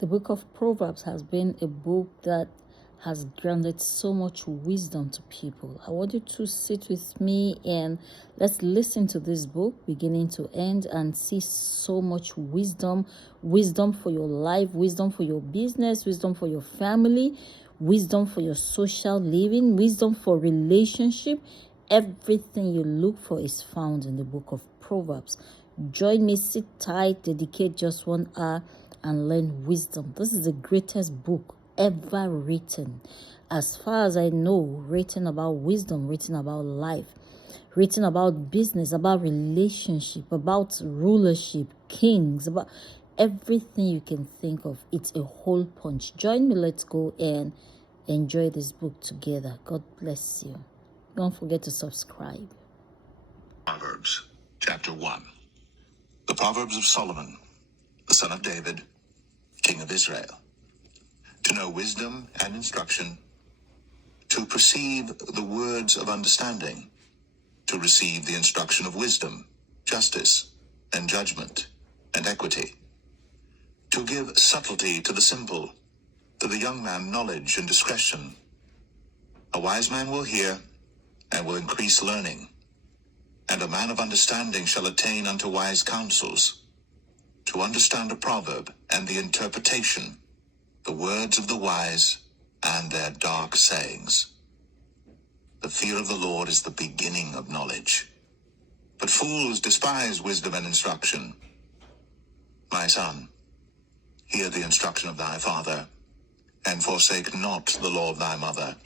The book of Proverbs has been a book that has granted so much wisdom to people. I want you to sit with me and let's listen to this book beginning to end and see so much wisdom for your life, wisdom for your business, wisdom for your family, wisdom for your social living, wisdom for relationship. Everything you look for is found in the book of Proverbs. Join me, sit tight, dedicate just 1 hour and learn wisdom. This is the greatest book ever written, as far as I know, written about wisdom, written about life, written about business, about relationship, about rulership, kings, about everything you can think of. It's a whole punch. Join me, let's go and enjoy this book together. God bless you. Don't forget to subscribe. Proverbs chapter 1. The Proverbs of Solomon, the son of David, king of Israel. To know wisdom and instruction, to perceive the words of understanding, to receive the instruction of wisdom, justice, and judgment, and equity, to give subtlety to the simple, to the young man knowledge and discretion. A wise man will hear, and will increase learning, and a man of understanding shall attain unto wise counsels. To understand a proverb and the interpretation, the words of the wise and their dark sayings. The fear of the Lord is the beginning of knowledge, but fools despise wisdom and instruction. My son, hear the instruction of thy father, and forsake not the law of thy mother.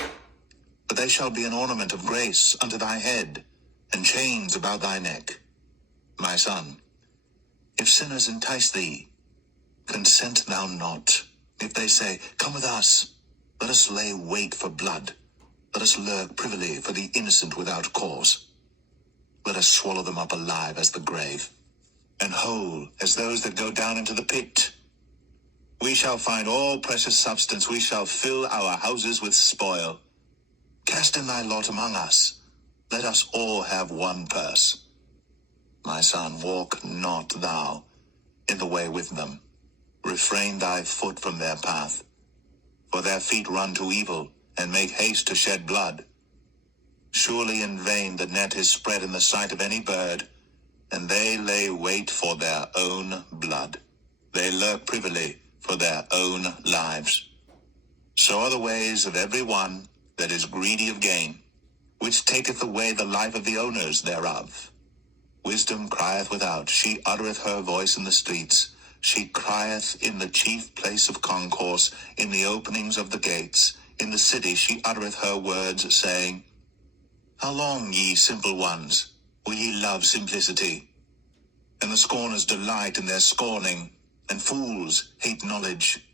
But they shall be an ornament of grace unto thy head, and chains about thy neck. My son, if sinners entice thee, consent thou not. If they say, come with us, let us lay wait for blood. Let us lurk privily for the innocent without cause. Let us swallow them up alive as the grave, and whole as those that go down into the pit. We shall find all precious substance. We shall fill our houses with spoil. Cast in thy lot among us. Let us all have one purse. My son, walk not thou in the way with them. Refrain thy foot from their path. For their feet run to evil, and make haste to shed blood. Surely in vain the net is spread in the sight of any bird, and they lay wait for their own blood. They lurk privily for their own lives. So are the ways of every one that is greedy of gain, which taketh away the life of the owners thereof. Wisdom crieth without, she uttereth her voice in the streets. She crieth in the chief place of concourse, in the openings of the gates. In the city she uttereth her words, saying, how long, ye simple ones, will ye love simplicity? And the scorners delight in their scorning, and fools hate knowledge.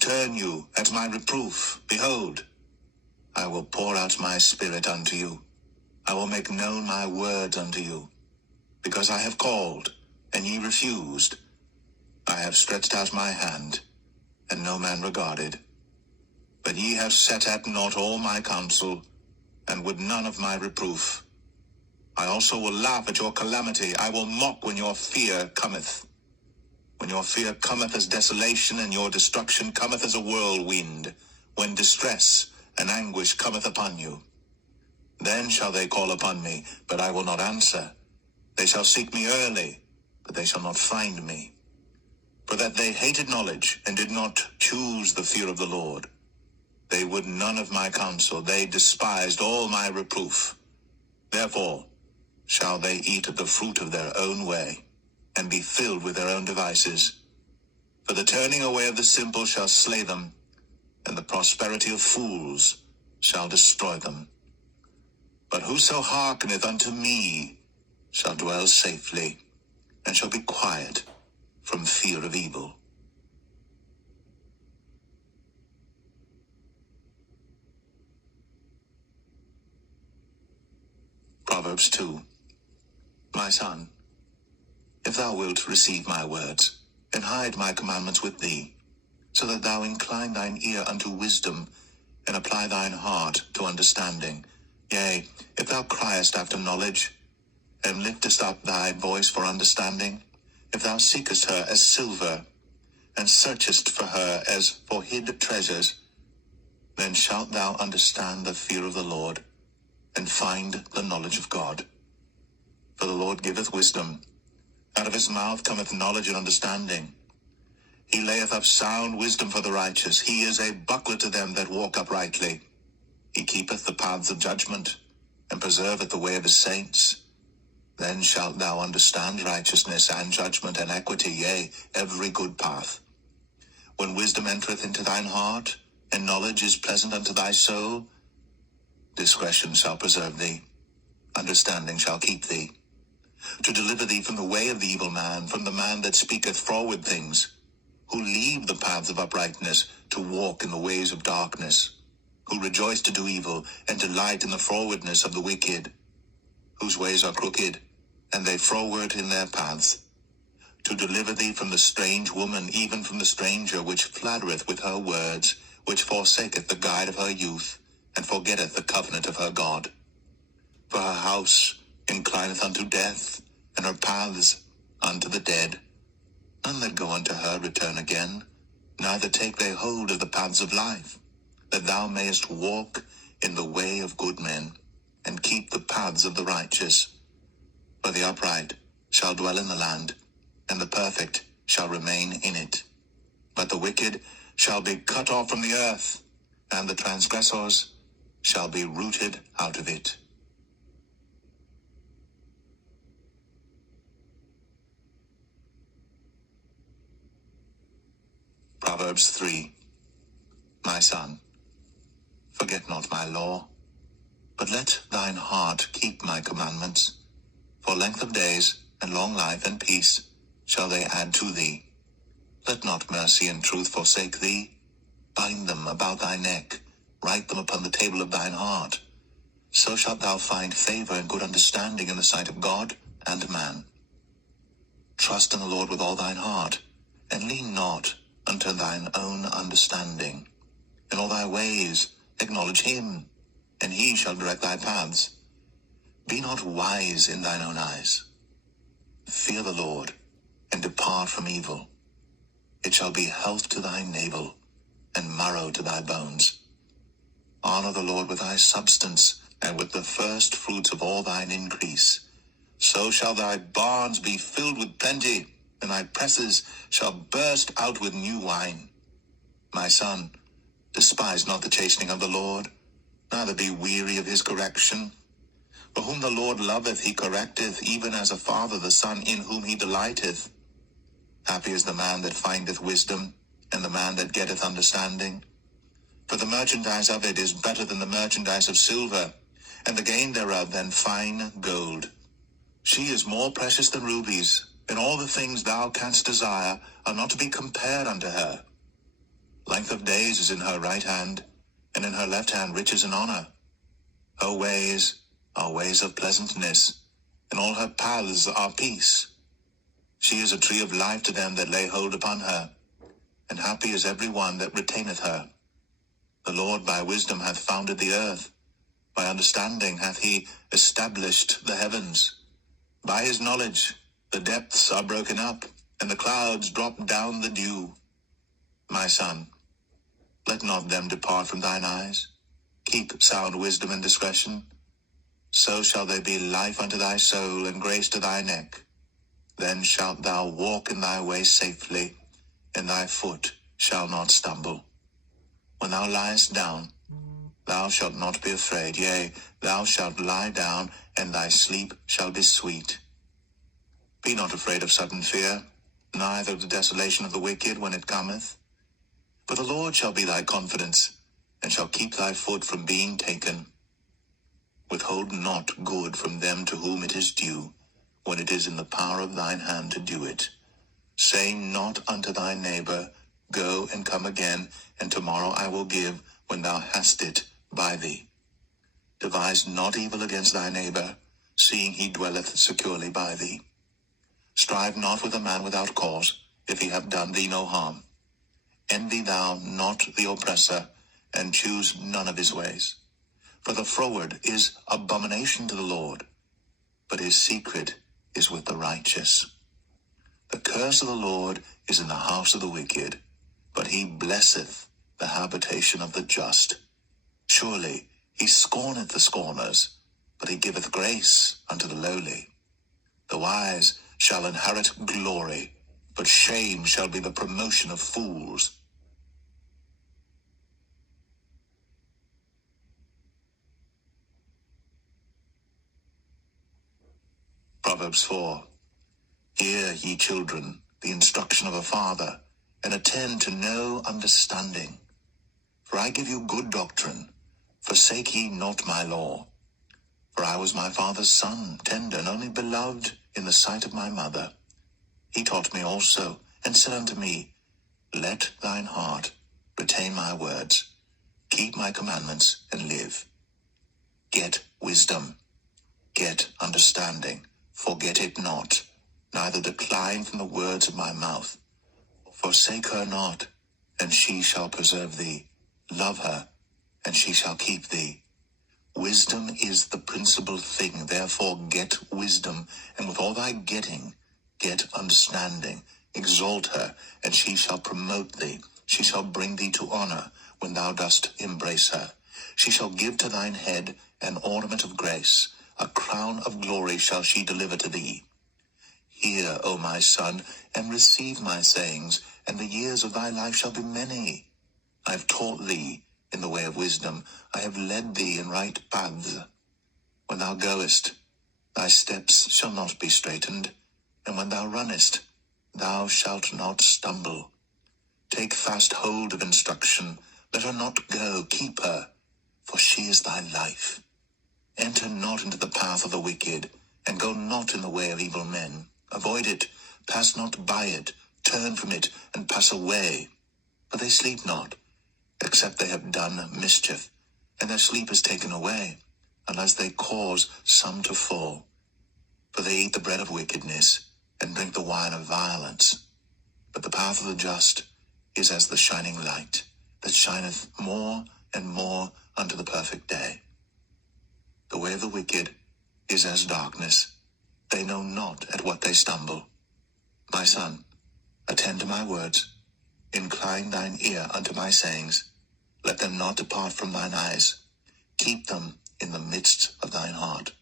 Turn you at my reproof. Behold, I will pour out my spirit unto you. I will make known my words unto you. Because I have called, and ye refused. I have stretched out my hand, and no man regarded. But ye have set at naught all my counsel, and would none of my reproof. I also will laugh at your calamity. I will mock when your fear cometh. When your fear cometh as desolation, and your destruction cometh as a whirlwind, when distress and anguish cometh upon you. Then shall they call upon me, but I will not answer. They shall seek me early, but they shall not find me. For that they hated knowledge, and did not choose the fear of the Lord. They would none of my counsel. They despised all my reproof. Therefore shall they eat of the fruit of their own way, and be filled with their own devices. For the turning away of the simple shall slay them, and the prosperity of fools shall destroy them. But whoso hearkeneth unto me shall dwell safely, and shall be quiet from fear of evil. Proverbs 2. My son, if thou wilt receive my words, and hide my commandments with thee, so that thou incline thine ear unto wisdom, and apply thine heart to understanding. Yea, if thou criest after knowledge, and liftest up thy voice for understanding, if thou seekest her as silver, and searchest for her as for hid treasures, then shalt thou understand the fear of the Lord, and find the knowledge of God. For the Lord giveth wisdom. Out of his mouth cometh knowledge and understanding. He layeth up sound wisdom for the righteous. He is a buckler to them that walk uprightly. He keepeth the paths of judgment, and preserveth the way of his saints. Then shalt thou understand righteousness and judgment and equity, yea, every good path. When wisdom entereth into thine heart, and knowledge is pleasant unto thy soul, discretion shall preserve thee, understanding shall keep thee, to deliver thee from the way of the evil man, from the man that speaketh froward things, who leave the paths of uprightness to walk in the ways of darkness, who rejoice to do evil, and delight in the frowardness of the wicked, whose ways are crooked, and they froward in their paths, to deliver thee from the strange woman, even from the stranger, which flattereth with her words, which forsaketh the guide of her youth, and forgetteth the covenant of her God. For her house inclineth unto death, and her paths unto the dead. None that go unto her return again, neither take they hold of the paths of life, that thou mayest walk in the way of good men, and keep the paths of the righteous. For the upright shall dwell in the land, and the perfect shall remain in it. But the wicked shall be cut off from the earth, and the transgressors shall be rooted out of it. Proverbs 3. My son, forget not my law, but let thine heart keep my commandments. For length of days, and long life, and peace shall they add to thee. Let not mercy and truth forsake thee. Bind them about thy neck, write them upon the table of thine heart. So shalt thou find favor and good understanding in the sight of God and man. Trust in the Lord with all thine heart, and lean not unto thine own understanding. In all thy ways acknowledge him, and he shall direct thy paths. Be not wise in thine own eyes. Fear the Lord, and depart from evil. It shall be health to thy navel, and marrow to thy bones. Honor the Lord with thy substance, and with the first fruits of all thine increase. So shall thy barns be filled with plenty, and thy presses shall burst out with new wine. My son, despise not the chastening of the Lord, neither be weary of his correction. For whom the Lord loveth he correcteth, even as a father the son in whom he delighteth. Happy is the man that findeth wisdom, and the man that getteth understanding. For the merchandise of it is better than the merchandise of silver, and the gain thereof than fine gold. She is more precious than rubies, and all the things thou canst desire are not to be compared unto her. Length of days is in her right hand, and in her left hand riches and honor. Her ways are ways of pleasantness, and all her paths are peace. She is a tree of life to them that lay hold upon her, and happy is every one that retaineth her. The Lord by wisdom hath founded the earth, by understanding hath he established the heavens. By his knowledge the depths are broken up, and the clouds drop down the dew. My son, let not them depart from thine eyes. Keep sound wisdom and discretion. So shall they be life unto thy soul, and grace to thy neck. Then shalt thou walk in thy way safely, and thy foot shall not stumble. When thou liest down, thou shalt not be afraid. Yea, thou shalt lie down, and thy sleep shall be sweet. Be not afraid of sudden fear, neither of the desolation of the wicked when it cometh. For the Lord shall be thy confidence, and shall keep thy foot from being taken. Withhold not good from them to whom it is due, when it is in the power of thine hand to do it. Say not unto thy neighbor, Go and come again, and tomorrow I will give, when thou hast it by thee. Devise not evil against thy neighbor, seeing he dwelleth securely by thee. Strive not with a man without cause, if he have done thee no harm. Envy thou not the oppressor, and choose none of his ways. For the froward is abomination to the Lord, but his secret is with the righteous. The curse of the Lord is in the house of the wicked, but he blesseth the habitation of the just. Surely he scorneth the scorners, but he giveth grace unto the lowly. The wise shall inherit glory, but shame shall be the promotion of fools. Proverbs 4. Hear, ye children, the instruction of a father, and attend to no understanding. For I give you good doctrine. Forsake ye not my law. For I was my father's son, tender and only beloved in the sight of my mother. He taught me also, and said unto me, Let thine heart retain my words. Keep my commandments, and live. Get wisdom. Get understanding. Forget it not, neither decline from the words of my mouth. Forsake her not, and she shall preserve thee. Love her, and she shall keep thee. Wisdom is the principal thing, therefore get wisdom, and with all thy getting, get understanding. Exalt her, and she shall promote thee. She shall bring thee to honor when thou dost embrace her. She shall give to thine head an ornament of grace. A crown of glory shall she deliver to thee. Hear, O my son, and receive my sayings, and the years of thy life shall be many. I have taught thee in the way of wisdom. I have led thee in right paths. When thou goest, thy steps shall not be straitened, and when thou runnest, thou shalt not stumble. Take fast hold of instruction. Let her not go. Keep her, for she is thy life. Enter not into the path of the wicked, and go not in the way of evil men. Avoid it. Pass not by it. Turn from it, and pass away. For they sleep not, except they have done mischief, and their sleep is taken away, unless they cause some to fall. For they eat the bread of wickedness, and drink the wine of violence. But the path of the just is as the shining light, that shineth more and more unto the perfect day. The way of the wicked is as darkness. They know not at what they stumble. My son, attend to my words. Incline thine ear unto my sayings. Let them not depart from thine eyes. Keep them in the midst of thine heart.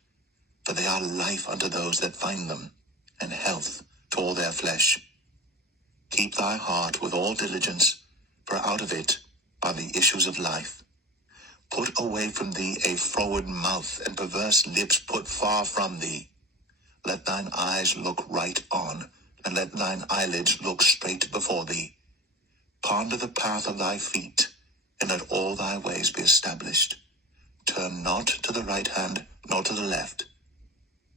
For they are life unto those that find them, and health to all their flesh. Keep thy heart with all diligence, for out of it are the issues of life. Put away from thee a froward mouth, and perverse lips put far from thee. Let thine eyes look right on, and let thine eyelids look straight before thee. Ponder the path of thy feet, and let all thy ways be established. Turn not to the right hand, nor to the left.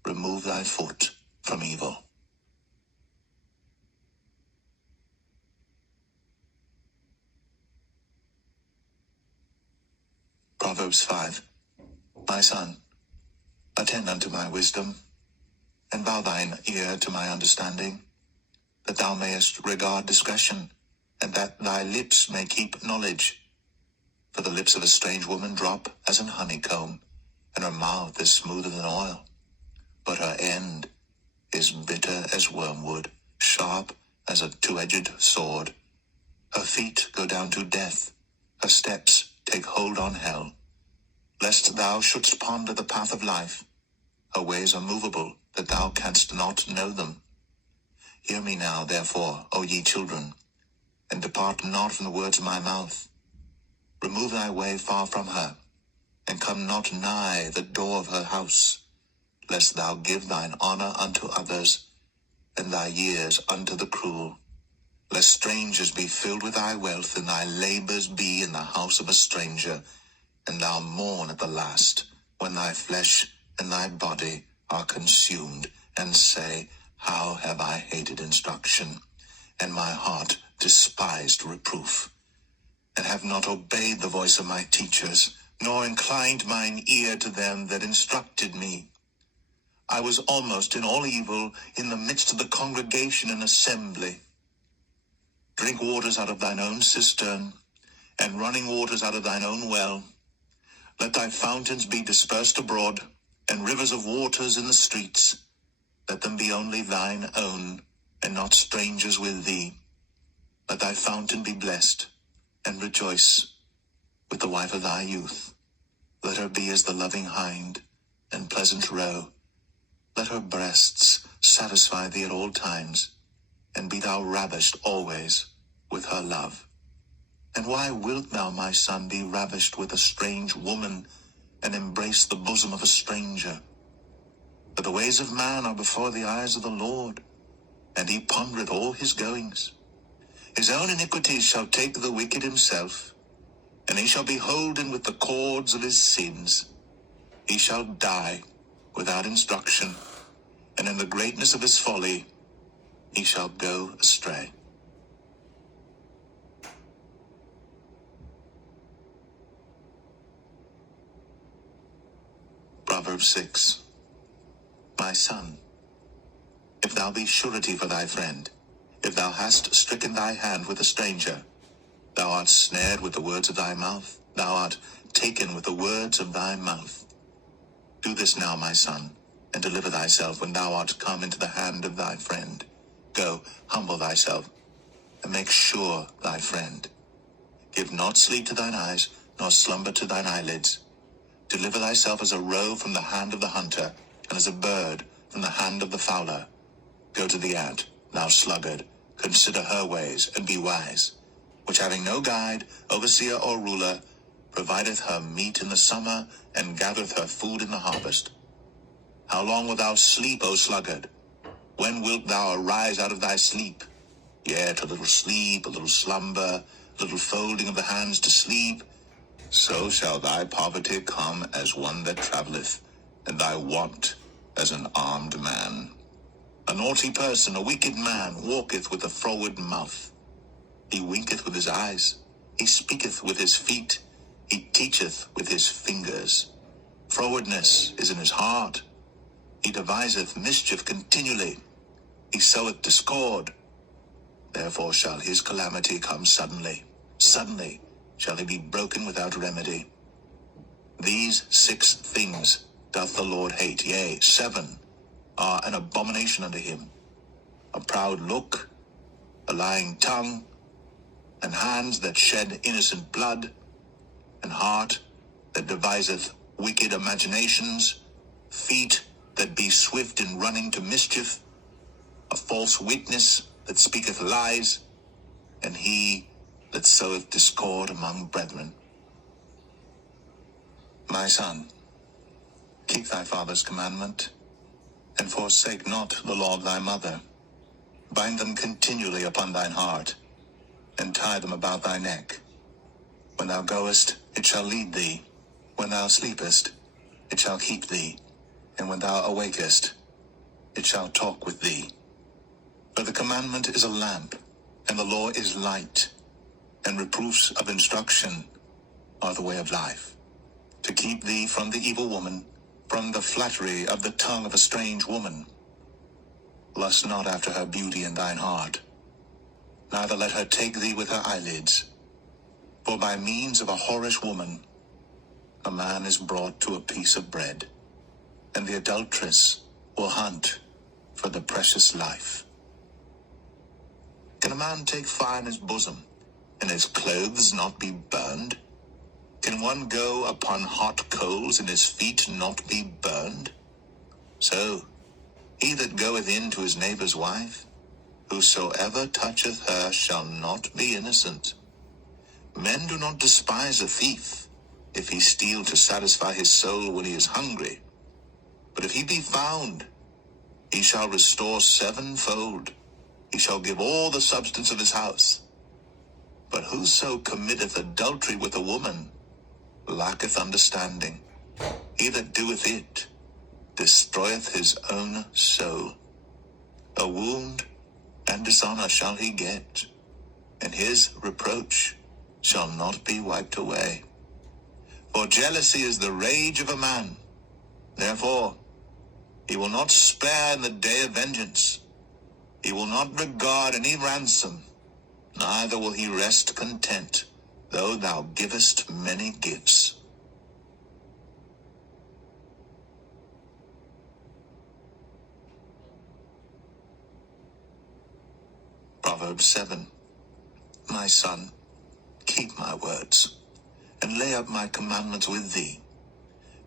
Remove thy foot from evil. Proverbs 5. My son, attend unto my wisdom, and bow thine ear to my understanding, that thou mayest regard discretion, and that thy lips may keep knowledge. For the lips of a strange woman drop as an honeycomb, and her mouth is smoother than oil. But her end is bitter as wormwood, sharp as a two-edged sword. Her feet go down to death, her steps take hold on hell. Lest thou shouldst ponder the path of life, her ways are movable, that thou canst not know them. Hear me now, therefore, O ye children, and depart not from the words of my mouth. Remove thy way far from her, and come not nigh the door of her house, lest thou give thine honor unto others, and thy years unto the cruel. Lest strangers be filled with thy wealth, and thy labors be in the house of a stranger, and thou mourn at the last, when thy flesh and thy body are consumed, and say, How have I hated instruction, and my heart despised reproof, and have not obeyed the voice of my teachers, nor inclined mine ear to them that instructed me. I was almost in all evil in the midst of the congregation and assembly. Drink waters out of thine own cistern, and running waters out of thine own well. Let thy fountains be dispersed abroad, and rivers of waters in the streets. Let them be only thine own, and not strangers with thee. Let thy fountain be blessed, and rejoice with the wife of thy youth. Let her be as the loving hind, and pleasant roe. Let her breasts satisfy thee at all times, and be thou ravished always with her love. And why wilt thou, my son, be ravished with a strange woman, and embrace the bosom of a stranger? For the ways of man are before the eyes of the Lord, and he pondereth all his goings. His own iniquities shall take the wicked himself, and he shall be holden with the cords of his sins. He shall die without instruction, and in the greatness of his folly he shall go astray. Proverbs 6. My son, if thou be surety for thy friend, if thou hast stricken thy hand with a stranger, thou art snared with the words of thy mouth, thou art taken with the words of thy mouth. Do this now, my son, and deliver thyself when thou art come into the hand of thy friend. Go, humble thyself, and make sure thy friend. Give not sleep to thine eyes, nor slumber to thine eyelids. Deliver thyself as a roe from the hand of the hunter, and as a bird from the hand of the fowler. Go to the ant, thou sluggard, consider her ways, and be wise, which having no guide, overseer, or ruler, provideth her meat in the summer, and gathereth her food in the harvest. How long wilt thou sleep, O sluggard? When wilt thou arise out of thy sleep? Yet a little sleep, a little slumber, a little folding of the hands to sleep. So shall thy poverty come as one that travelleth, and thy want as an armed man. A naughty person, a wicked man, walketh with a froward mouth. He winketh with his eyes, he speaketh with his feet, he teacheth with his fingers. Frowardness is in his heart. He deviseth mischief continually. He soweth discord. Therefore shall his calamity come suddenly. Suddenly shall he be broken without remedy. These 6 things doth the Lord hate, yea, 7 are an abomination unto him: a proud look, a lying tongue, and hands that shed innocent blood, and heart that deviseth wicked imaginations, feet that be swift in running to mischief, a false witness that speaketh lies, and he that soweth discord among brethren. My son, keep thy father's commandment, and forsake not the law of thy mother. Bind them continually upon thine heart, and tie them about thy neck. When thou goest, it shall lead thee. When thou sleepest, it shall keep thee. And when thou awakest, it shall talk with thee. For the commandment is a lamp, and the law is light, and reproofs of instruction are the way of life, to keep thee from the evil woman, from the flattery of the tongue of a strange woman. Lust not after her beauty in thine heart, neither let her take thee with her eyelids. For by means of a whorish woman, a man is brought to a piece of bread, and the adulteress will hunt for the precious life. Can a man take fire in his bosom, and his clothes not be burned? Can one go upon hot coals, and his feet not be burned? So, he that goeth in to his neighbor's wife, whosoever toucheth her shall not be innocent. Men do not despise a thief, if he steal to satisfy his soul when he is hungry. But if he be found, he shall restore sevenfold. He shall give all the substance of his house. But whoso committeth adultery with a woman lacketh understanding. He that doeth it destroyeth his own soul. A wound and dishonor shall he get, and his reproach shall not be wiped away. For jealousy is the rage of a man. Therefore, he will not spare in the day of vengeance. He will not regard any ransom, neither will he rest content, though thou givest many gifts. Proverbs 7. my son, keep my words, and lay up my commandments with thee.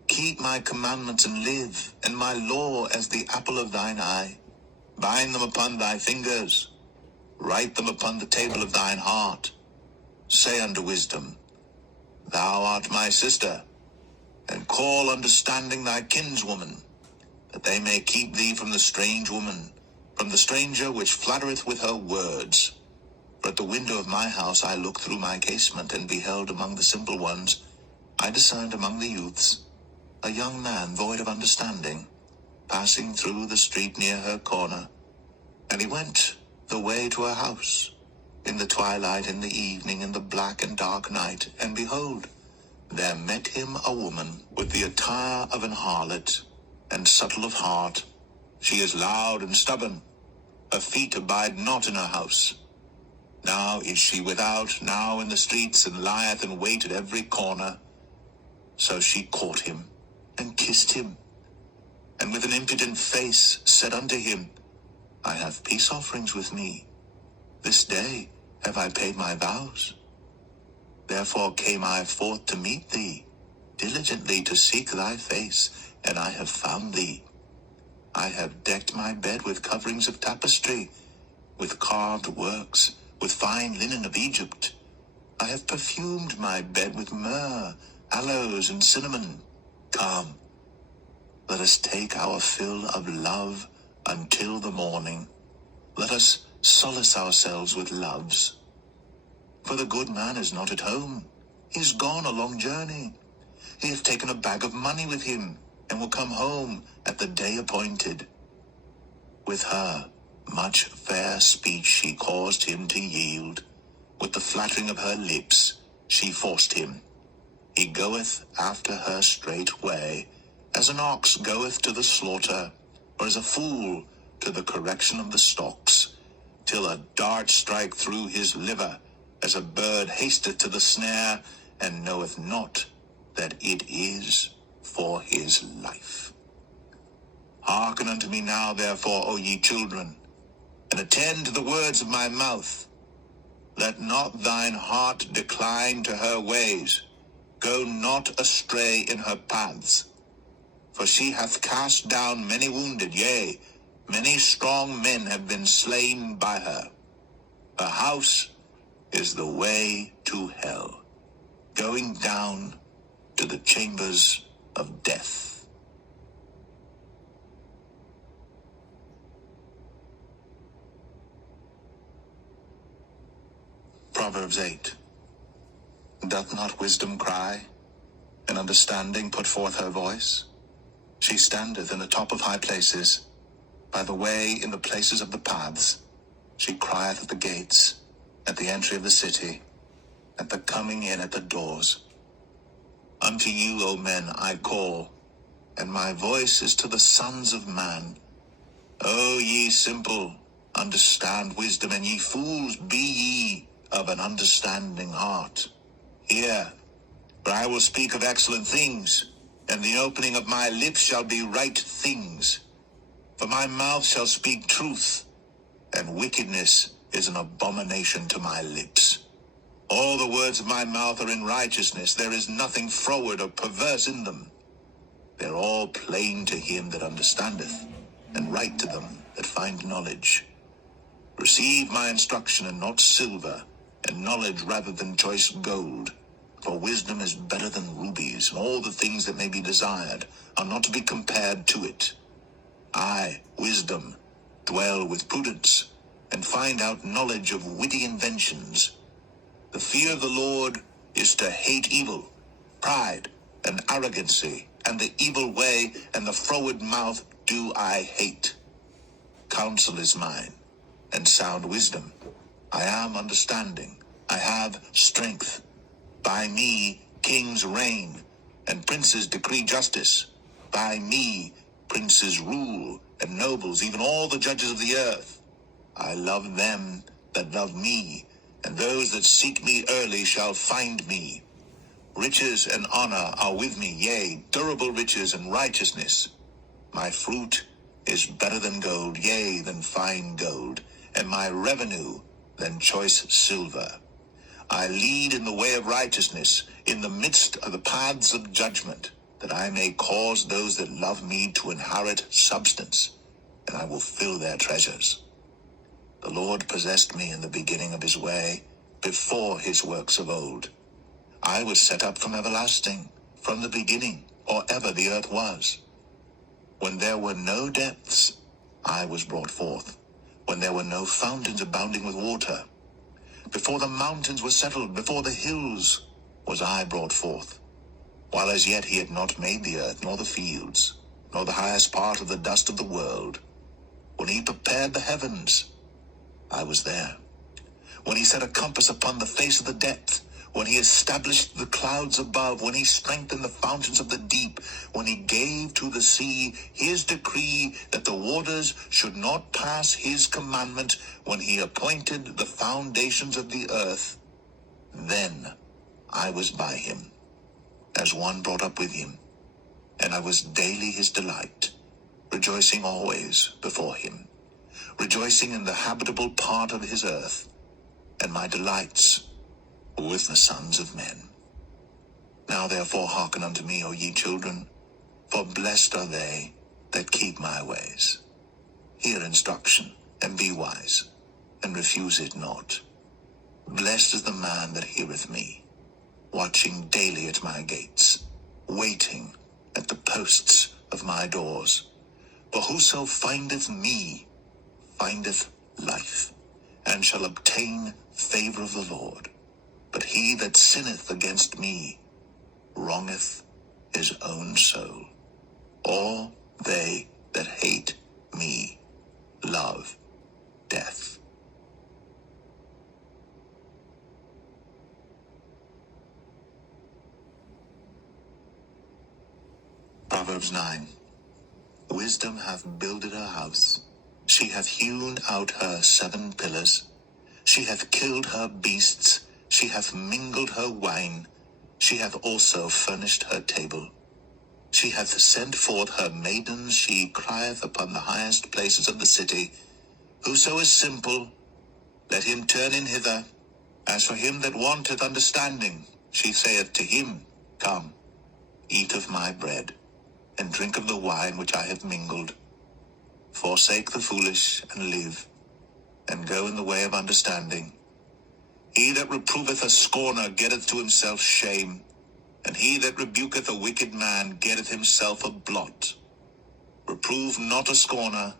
Keep my commandments and live, and my law as the apple of thine eye. Bind them upon thy fingers, write them upon the table of thine heart. Say unto wisdom, Thou art my sister, and call understanding thy kinswoman, that they may keep thee from the strange woman, from the stranger which flattereth with her words. For at the window of my house I looked through my casement, and beheld among the simple ones, I discerned among the youths, a young man void of understanding, passing through the street near her corner. And he went the way to her house, in the twilight, in the evening, in the black and dark night. And behold, there met him a woman with the attire of an harlot, and subtle of heart. She is loud and stubborn. Her feet abide not in her house. Now is she without, now in the streets, and lieth in wait at every corner. So she caught him, and kissed him, and with an impudent face said unto him, I have peace offerings with me. This day have I paid my vows. Therefore came I forth to meet thee, diligently to seek thy face, and I have found thee. I have decked my bed with coverings of tapestry, with carved works, with fine linen of Egypt. I have perfumed my bed with myrrh, aloes, and cinnamon. Come, let us take our fill of love until the morning. Let us solace ourselves with loves. For the good man is not at home. He is gone a long journey. He hath taken a bag of money with him, and will come home at the day appointed. With her much fair speech she caused him to yield. With the flattering of her lips she forced him. He goeth after her straightway, as an ox goeth to the slaughter, or as a fool to the correction of the stocks, till a dart strike through his liver, as a bird hasteth to the snare, and knoweth not that it is for his life. Hearken unto me now, therefore, O ye children, and attend to the words of my mouth. Let not thine heart decline to her ways. Go not astray in her paths. For she hath cast down many wounded, yea, many strong men have been slain by her. Her house is the way to hell, going down to the chambers of death. Proverbs 8. Doth not wisdom cry, and understanding put forth her voice? She standeth in the top of high places, by the way in the places of the paths. She crieth at the gates, at the entry of the city, at the coming in at the doors. Unto you, O men, I call, and my voice is to the sons of man. O ye simple, understand wisdom, and ye fools, be ye of an understanding heart. Hear, for I will speak of excellent things, and the opening of my lips shall be right things. For my mouth shall speak truth, and wickedness is an abomination to my lips. All the words of my mouth are in righteousness. There is nothing froward or perverse in them. They are all plain to him that understandeth, and right to them that find knowledge. Receive my instruction, and not silver, and knowledge rather than choice gold. For wisdom is better than rubies, and all the things that may be desired are not to be compared to it. I, wisdom, dwell with prudence, and find out knowledge of witty inventions. The fear of the Lord is to hate evil, pride, and arrogancy, and the evil way, and the froward mouth do I hate. Counsel is mine, and sound wisdom. I am understanding. I have strength. By me kings reign, and princes decree justice. By me princes rule, and nobles, even all the judges of the earth. I love them that love me, and those that seek me early shall find me. Riches and honor are with me, yea, durable riches and righteousness. My fruit is better than gold, yea, than fine gold, and my revenue than choice silver. I lead in the way of righteousness, in the midst of the paths of judgment, that I may cause those that love me to inherit substance, and I will fill their treasures. The Lord possessed me in the beginning of his way, before his works of old. I was set up from everlasting, from the beginning, or ever the earth was. When there were no depths, I was brought forth, when there were no fountains abounding with water. Before the mountains were settled, before the hills, was I brought forth. While as yet he had not made the earth, nor the fields, nor the highest part of the dust of the world. When he prepared the heavens, I was there. When he set a compass upon the face of the depth, when he established the clouds above, when he strengthened the fountains of the deep, when he gave to the sea his decree that the waters should not pass his commandment, when he appointed the foundations of the earth, then I was by him, as one brought up with him, and I was daily his delight, rejoicing always before him, rejoicing in the habitable part of his earth, and my delights were with the sons of men. Now therefore hearken unto me, O ye children, for blessed are they that keep my ways. Hear instruction, and be wise, and refuse it not. Blessed is the man that heareth me, watching daily at my gates, waiting at the posts of my doors. For whoso findeth me findeth life, and shall obtain favor of the Lord. But he that sinneth against me wrongeth his own soul. All they that hate me love death. Proverbs 9. Wisdom hath builded her house. She hath hewn out her 7 pillars. She hath killed her beasts. She hath mingled her wine. She hath also furnished her table. She hath sent forth her maidens. She crieth upon the highest places of the city. Whoso is simple, let him turn in hither. As for him that wanteth understanding, she saith to him, Come, eat of my bread, and drink of the wine which I have mingled. Forsake the foolish, and live, and go in the way of understanding. He that reproveth a scorner getteth to himself shame, and he that rebuketh a wicked man getteth himself a blot. Reprove not a scorner,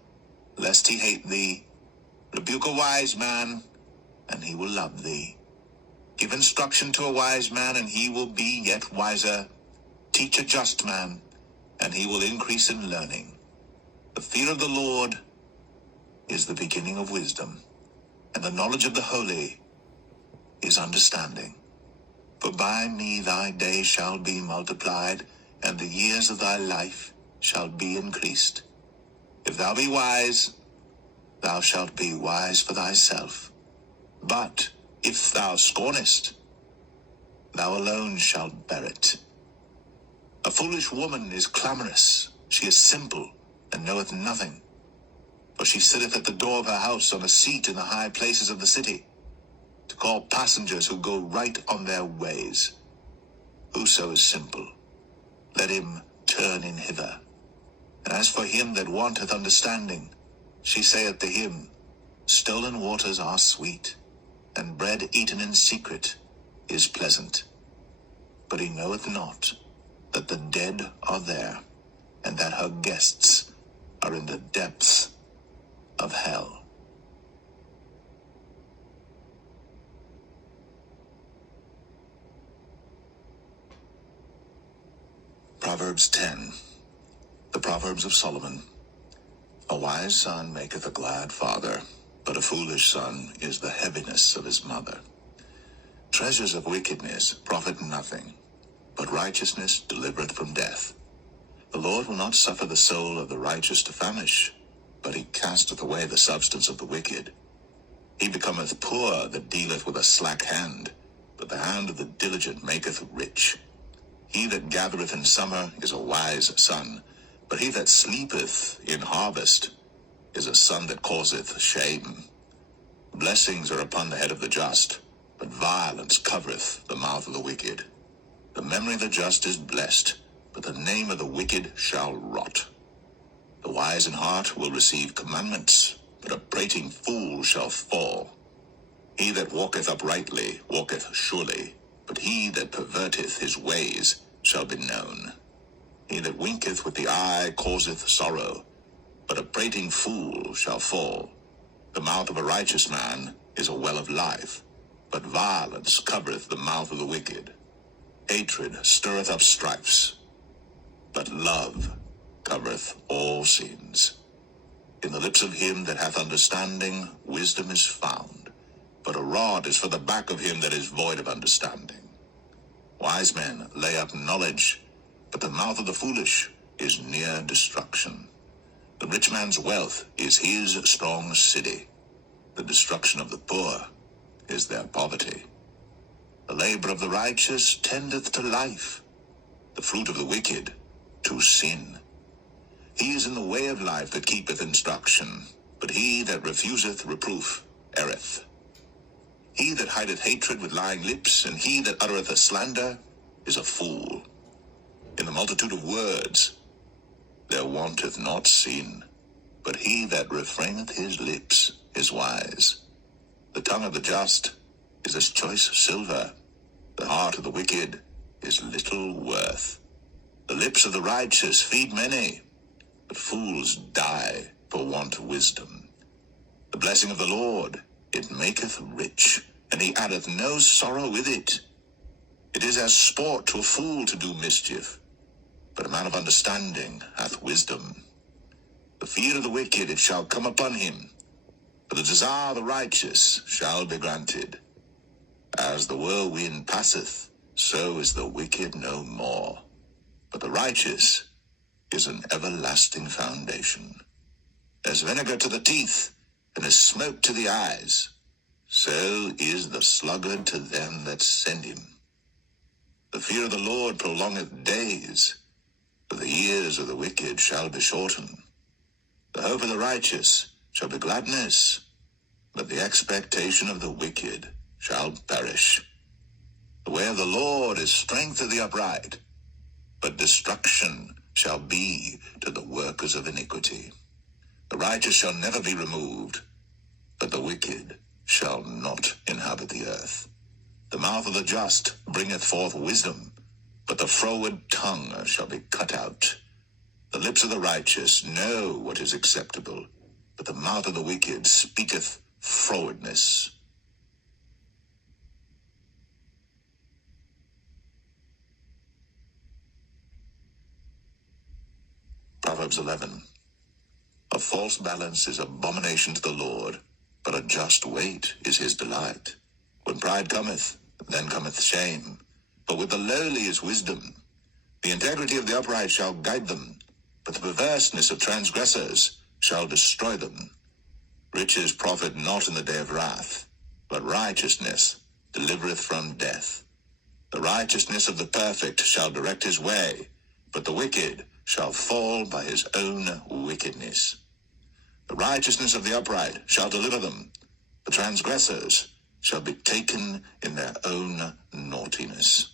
lest he hate thee. Rebuke a wise man, and he will love thee. Give instruction to a wise man, and he will be yet wiser. Teach a just man, and he will increase in learning. The fear of the Lord is the beginning of wisdom, and the knowledge of the holy is understanding. For by me thy days shall be multiplied, and the years of thy life shall be increased. If thou be wise, thou shalt be wise for thyself. But if thou scornest, thou alone shalt bear it. A foolish woman is clamorous. She is simple, and knoweth nothing. For she sitteth at the door of her house on a seat in the high places of the city, to call passengers who go right on their ways. Whoso is simple, let him turn in hither. And as for him that wanteth understanding, she saith to him, Stolen waters are sweet, and bread eaten in secret is pleasant. But he knoweth not that the dead are there, and that her guests are in the depths of hell. Proverbs 10. The Proverbs of Solomon. A wise son maketh a glad father, but a foolish son is the heaviness of his mother. Treasures of wickedness profit nothing, but righteousness delivereth from death. The Lord will not suffer the soul of the righteous to famish, but he casteth away the substance of the wicked. He becometh poor that dealeth with a slack hand, but the hand of the diligent maketh rich. He that gathereth in summer is a wise son, but he that sleepeth in harvest is a son that causeth shame. Blessings are upon the head of the just, but violence covereth the mouth of the wicked. The memory of the just is blessed, but the name of the wicked shall rot. The wise in heart will receive commandments, but a prating fool shall fall. He that walketh uprightly walketh surely, but he that perverteth his ways shall be known. He that winketh with the eye causeth sorrow, but a prating fool shall fall. The mouth of a righteous man is a well of life, but violence covereth the mouth of the wicked. Hatred stirreth up strifes, but love covereth all sins. In the lips of him that hath understanding wisdom is found, but a rod is for the back of him that is void of understanding. Wise men lay up knowledge, but the mouth of the foolish is near destruction. The rich man's wealth is his strong city. The destruction of the poor is their poverty. The labor of the righteous tendeth to life, the fruit of the wicked to sin. He is in the way of life that keepeth instruction, but he that refuseth reproof erreth. He that hideth hatred with lying lips, and he that uttereth a slander, is a fool. In the multitude of words there wanteth not sin, but he that refraineth his lips is wise. The tongue of the just is as choice silver, the heart of the wicked is little worth. The lips of the righteous feed many, but fools die for want of wisdom. The blessing of the Lord, it maketh rich, and he addeth no sorrow with it. It is as sport to a fool to do mischief, but a man of understanding hath wisdom. The fear of the wicked it shall come upon him, but the desire of the righteous shall be granted. As the whirlwind passeth, so is the wicked no more, but the righteous is an everlasting foundation. As vinegar to the teeth, and as smoke to the eyes, so is the sluggard to them that send him. The fear of the Lord prolongeth days, but the years of the wicked shall be shortened. The hope of the righteous shall be gladness, but the expectation of the wicked shall perish. The way of the Lord is strength to the upright, but destruction shall be to the workers of iniquity. The righteous shall never be removed, but the wicked shall not inhabit the earth. The mouth of the just bringeth forth wisdom, but the froward tongue shall be cut out. The lips of the righteous know what is acceptable, but the mouth of the wicked speaketh frowardness. Proverbs 11. A false balance is abomination to the Lord, but a just weight is his delight. When pride cometh, then cometh shame, but with the lowly is wisdom. The integrity of the upright shall guide them, but the perverseness of transgressors shall destroy them. Riches profit not in the day of wrath, but righteousness delivereth from death. The righteousness of the perfect shall direct his way, but the wicked shall fall by his own wickedness. The righteousness of the upright shall deliver them. The transgressors shall be taken in their own naughtiness.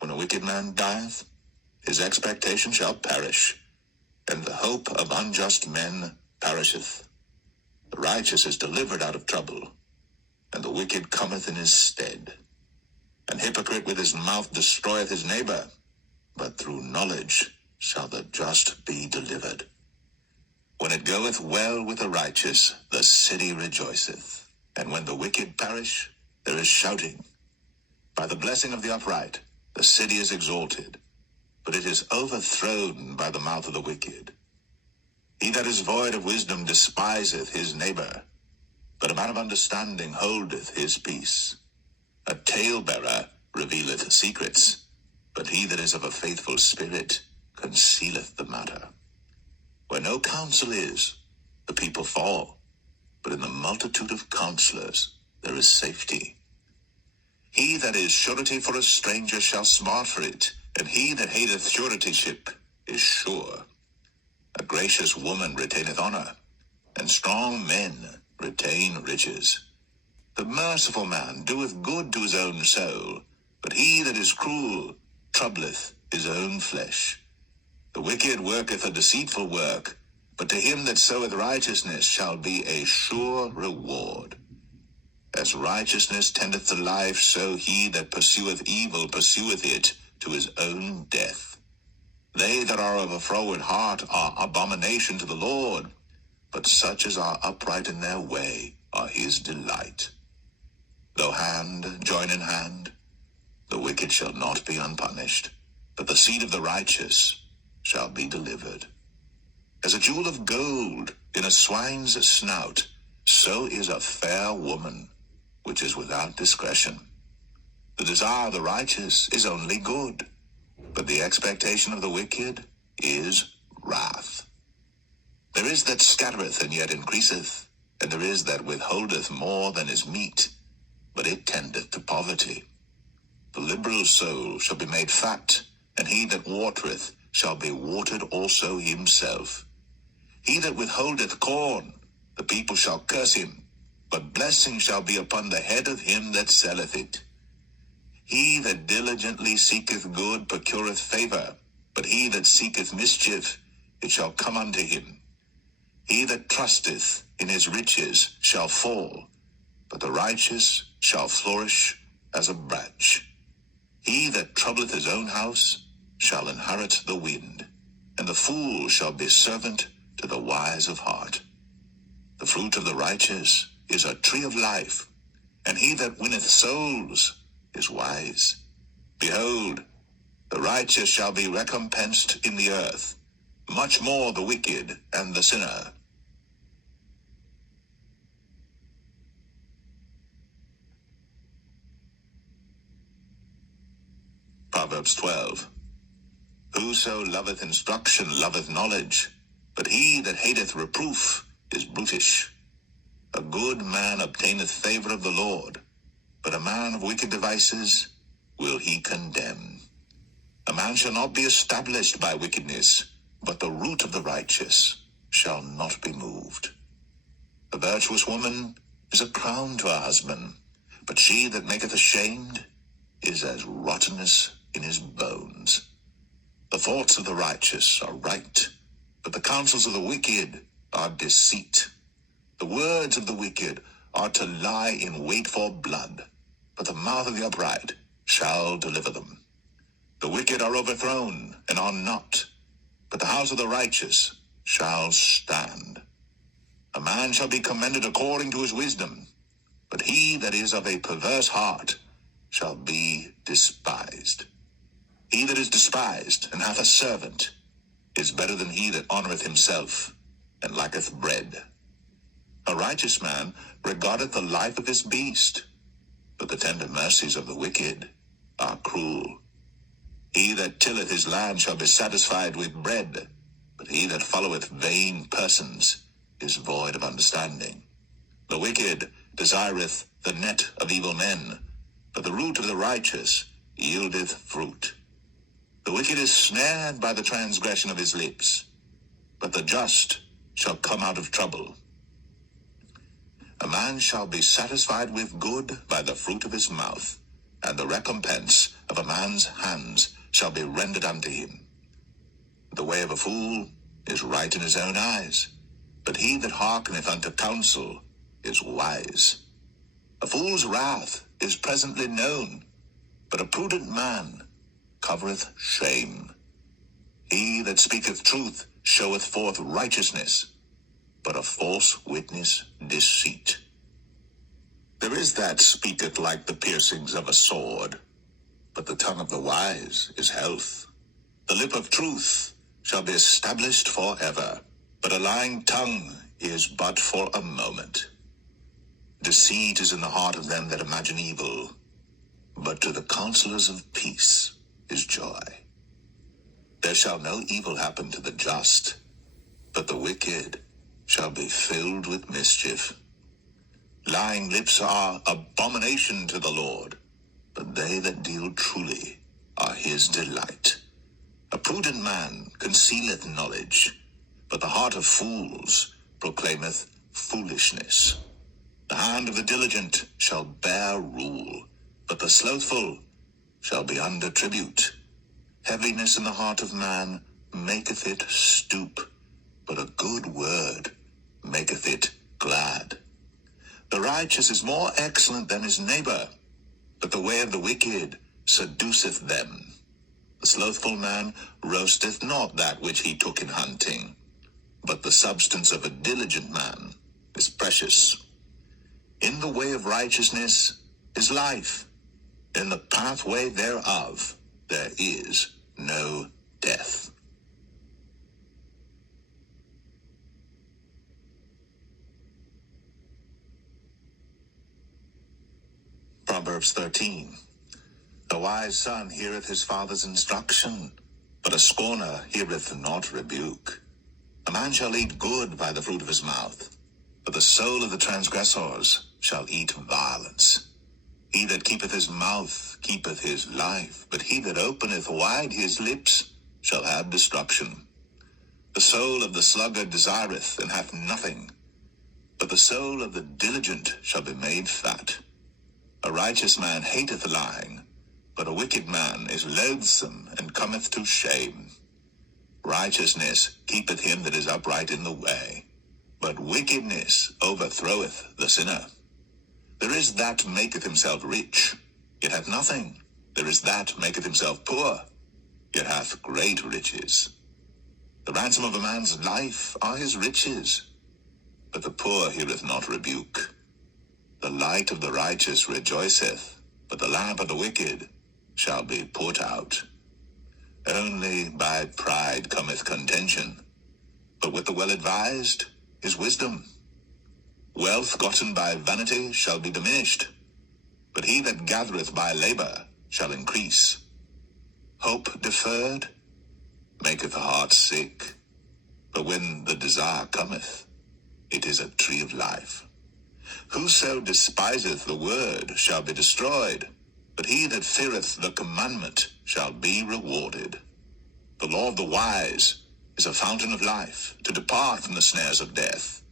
When a wicked man dieth, his expectation shall perish, and the hope of unjust men perisheth. The righteous is delivered out of trouble, and the wicked cometh in his stead. An hypocrite with his mouth destroyeth his neighbor, but through knowledge shall the just be delivered. When it goeth well with the righteous, the city rejoiceth, and when the wicked perish, there is shouting. By the blessing of the upright, the city is exalted, but it is overthrown by the mouth of the wicked. He that is void of wisdom despiseth his neighbor, but a man of understanding holdeth his peace. A talebearer revealeth secrets, but he that is of a faithful spirit concealeth the matter. Where no counsel is, the people fall, but in the multitude of counselors there is safety. He that is surety for a stranger shall smart for it, and he that hateth suretyship is sure. A gracious woman retaineth honor, and strong men retain riches. The merciful man doeth good to his own soul, but he that is cruel troubleth his own flesh. The wicked worketh a deceitful work, but to him that soweth righteousness shall be a sure reward. As righteousness tendeth to life, so he that pursueth evil pursueth it to his own death. They that are of a froward heart are abomination to the Lord, but such as are upright in their way are his delight. Though hand join in hand, the wicked shall not be unpunished, but the seed of the righteous shall be delivered. As a jewel of gold in a swine's snout, so is a fair woman, which is without discretion. The desire of the righteous is only good, but the expectation of the wicked is wrath. There is that scattereth and yet increaseth, and there is that withholdeth more than is meet, but it tendeth to poverty. The liberal soul shall be made fat, and he that watereth shall be watered also himself. He that withholdeth corn, the people shall curse him, but blessing shall be upon the head of him that selleth it. He that diligently seeketh good procureth favor, but he that seeketh mischief, it shall come unto him. He that trusteth in his riches shall fall, but the righteous shall flourish as a branch. He that troubleth his own house shall inherit the wind, and the fool shall be servant to the wise of heart. The fruit of the righteous is a tree of life, and he that winneth souls is wise. Behold, the righteous shall be recompensed in the earth, much more the wicked and the sinner. Proverbs 12. Whoso loveth instruction loveth knowledge, but he that hateth reproof is brutish. A good man obtaineth favor of the Lord, but a man of wicked devices will he condemn. A man shall not be established by wickedness, but the root of the righteous shall not be moved. A virtuous woman is a crown to her husband, but she that maketh ashamed is as rottenness in his bones. The thoughts of the righteous are right, but the counsels of the wicked are deceit. The words of the wicked are to lie in wait for blood, but the mouth of the upright shall deliver them. The wicked are overthrown and are not, but the house of the righteous shall stand. A man shall be commended according to his wisdom, but he that is of a perverse heart shall be despised. He that is despised and hath a servant is better than he that honoureth himself and lacketh bread. A righteous man regardeth the life of his beast, but the tender mercies of the wicked are cruel. He that tilleth his land shall be satisfied with bread, but he that followeth vain persons is void of understanding. The wicked desireth the net of evil men, but the root of the righteous yieldeth fruit. The wicked is snared by the transgression of his lips, but the just shall come out of trouble. A man shall be satisfied with good by the fruit of his mouth, and the recompense of a man's hands shall be rendered unto him. The way of a fool is right in his own eyes, but he that hearkeneth unto counsel is wise. A fool's wrath is presently known, but a prudent man covereth shame. He that speaketh truth showeth forth righteousness, but a false witness deceit. There is that speaketh like the piercings of a sword, but the tongue of the wise is health. The lip of truth shall be established forever, but a lying tongue is but for a moment. Deceit is in the heart of them that imagine evil, but to the counselors of peace is joy. There shall no evil happen to the just, but the wicked shall be filled with mischief. Lying lips are abomination to the Lord, but they that deal truly are his delight. A prudent man concealeth knowledge, but the heart of fools proclaimeth foolishness. The hand of the diligent shall bear rule, but the slothful shall be under tribute. Heaviness in the heart of man maketh it stoop, but a good word maketh it glad. The righteous is more excellent than his neighbor, but the way of the wicked seduceth them. The slothful man roasteth not that which he took in hunting, but the substance of a diligent man is precious. In the way of righteousness is life. In the pathway thereof there is no death. Proverbs 13. The wise son heareth his father's instruction, but a scorner heareth not rebuke. A man shall eat good by the fruit of his mouth, but the soul of the transgressors shall eat violence. He that keepeth his mouth keepeth his life, but he that openeth wide his lips shall have destruction. The soul of the sluggard desireth, and hath nothing, but the soul of the diligent shall be made fat. A righteous man hateth lying, but a wicked man is loathsome, and cometh to shame. Righteousness keepeth him that is upright in the way, but wickedness overthroweth the sinner. There is that maketh himself rich, yet hath nothing. There is that maketh himself poor, yet hath great riches. The ransom of a man's life are his riches, but the poor heareth not rebuke. The light of the righteous rejoiceth, but the lamp of the wicked shall be put out. Only by pride cometh contention, but with the well-advised is wisdom. Wealth gotten by vanity shall be diminished, but he that gathereth by labor shall increase. Hope deferred maketh the heart sick, but when the desire cometh, it is a tree of life. Whoso despiseth the word shall be destroyed, but he that feareth the commandment shall be rewarded. The law of the wise is a fountain of life, to depart from the snares of death.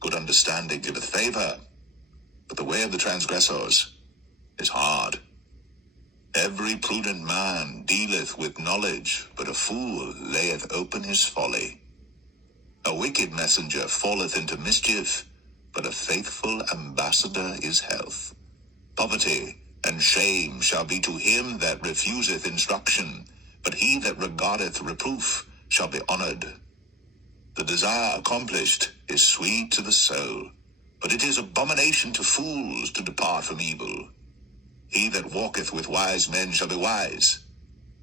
Good understanding giveth favor, but the way of the transgressors is hard. Every prudent man dealeth with knowledge, but a fool layeth open his folly. A wicked messenger falleth into mischief, but a faithful ambassador is health. Poverty and shame shall be to him that refuseth instruction, but he that regardeth reproof shall be honored. The desire accomplished is sweet to the soul, but it is abomination to fools to depart from evil. He that walketh with wise men shall be wise,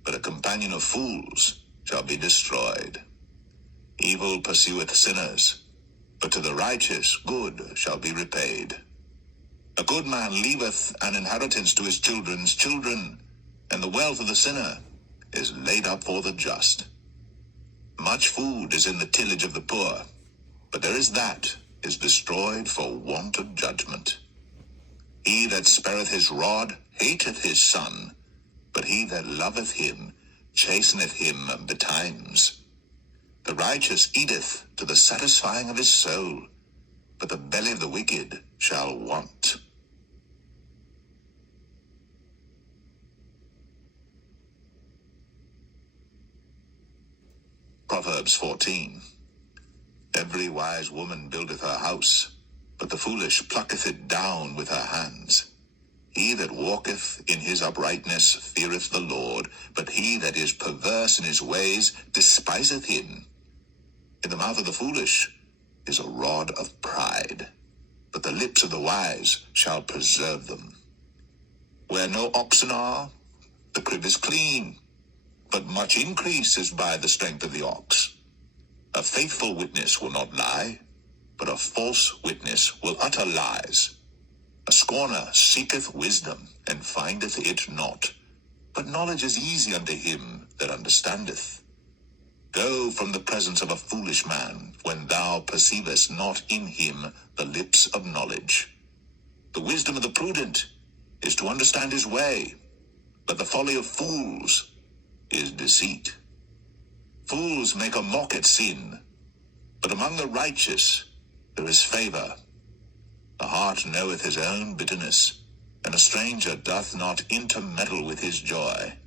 but a companion of fools shall be destroyed. Evil pursueth sinners, but to the righteous good shall be repaid. A good man leaveth an inheritance to his children's children, and the wealth of the sinner is laid up for the just. Much food is in the tillage of the poor, but there is that is destroyed for want of judgment. He that spareth his rod hateth his son, but he that loveth him chasteneth him betimes. The righteous eateth to the satisfying of his soul, but the belly of the wicked shall want. Proverbs 14. Every wise woman buildeth her house, but the foolish plucketh it down with her hands. He that walketh in his uprightness feareth the Lord, but he that is perverse in his ways despiseth him. In the mouth of the foolish is a rod of pride, but the lips of the wise shall preserve them. Where no oxen are, the crib is clean, but much increase is by the strength of the ox. A faithful witness will not lie, but a false witness will utter lies. A scorner seeketh wisdom, and findeth it not, but knowledge is easy unto him that understandeth. Go from the presence of a foolish man, when thou perceivest not in him the lips of knowledge. The wisdom of the prudent is to understand his way, but the folly of fools is deceit. Fools make a mock at sin, but among the righteous there is favor. The heart knoweth his own bitterness, and a stranger doth not intermeddle with his joy.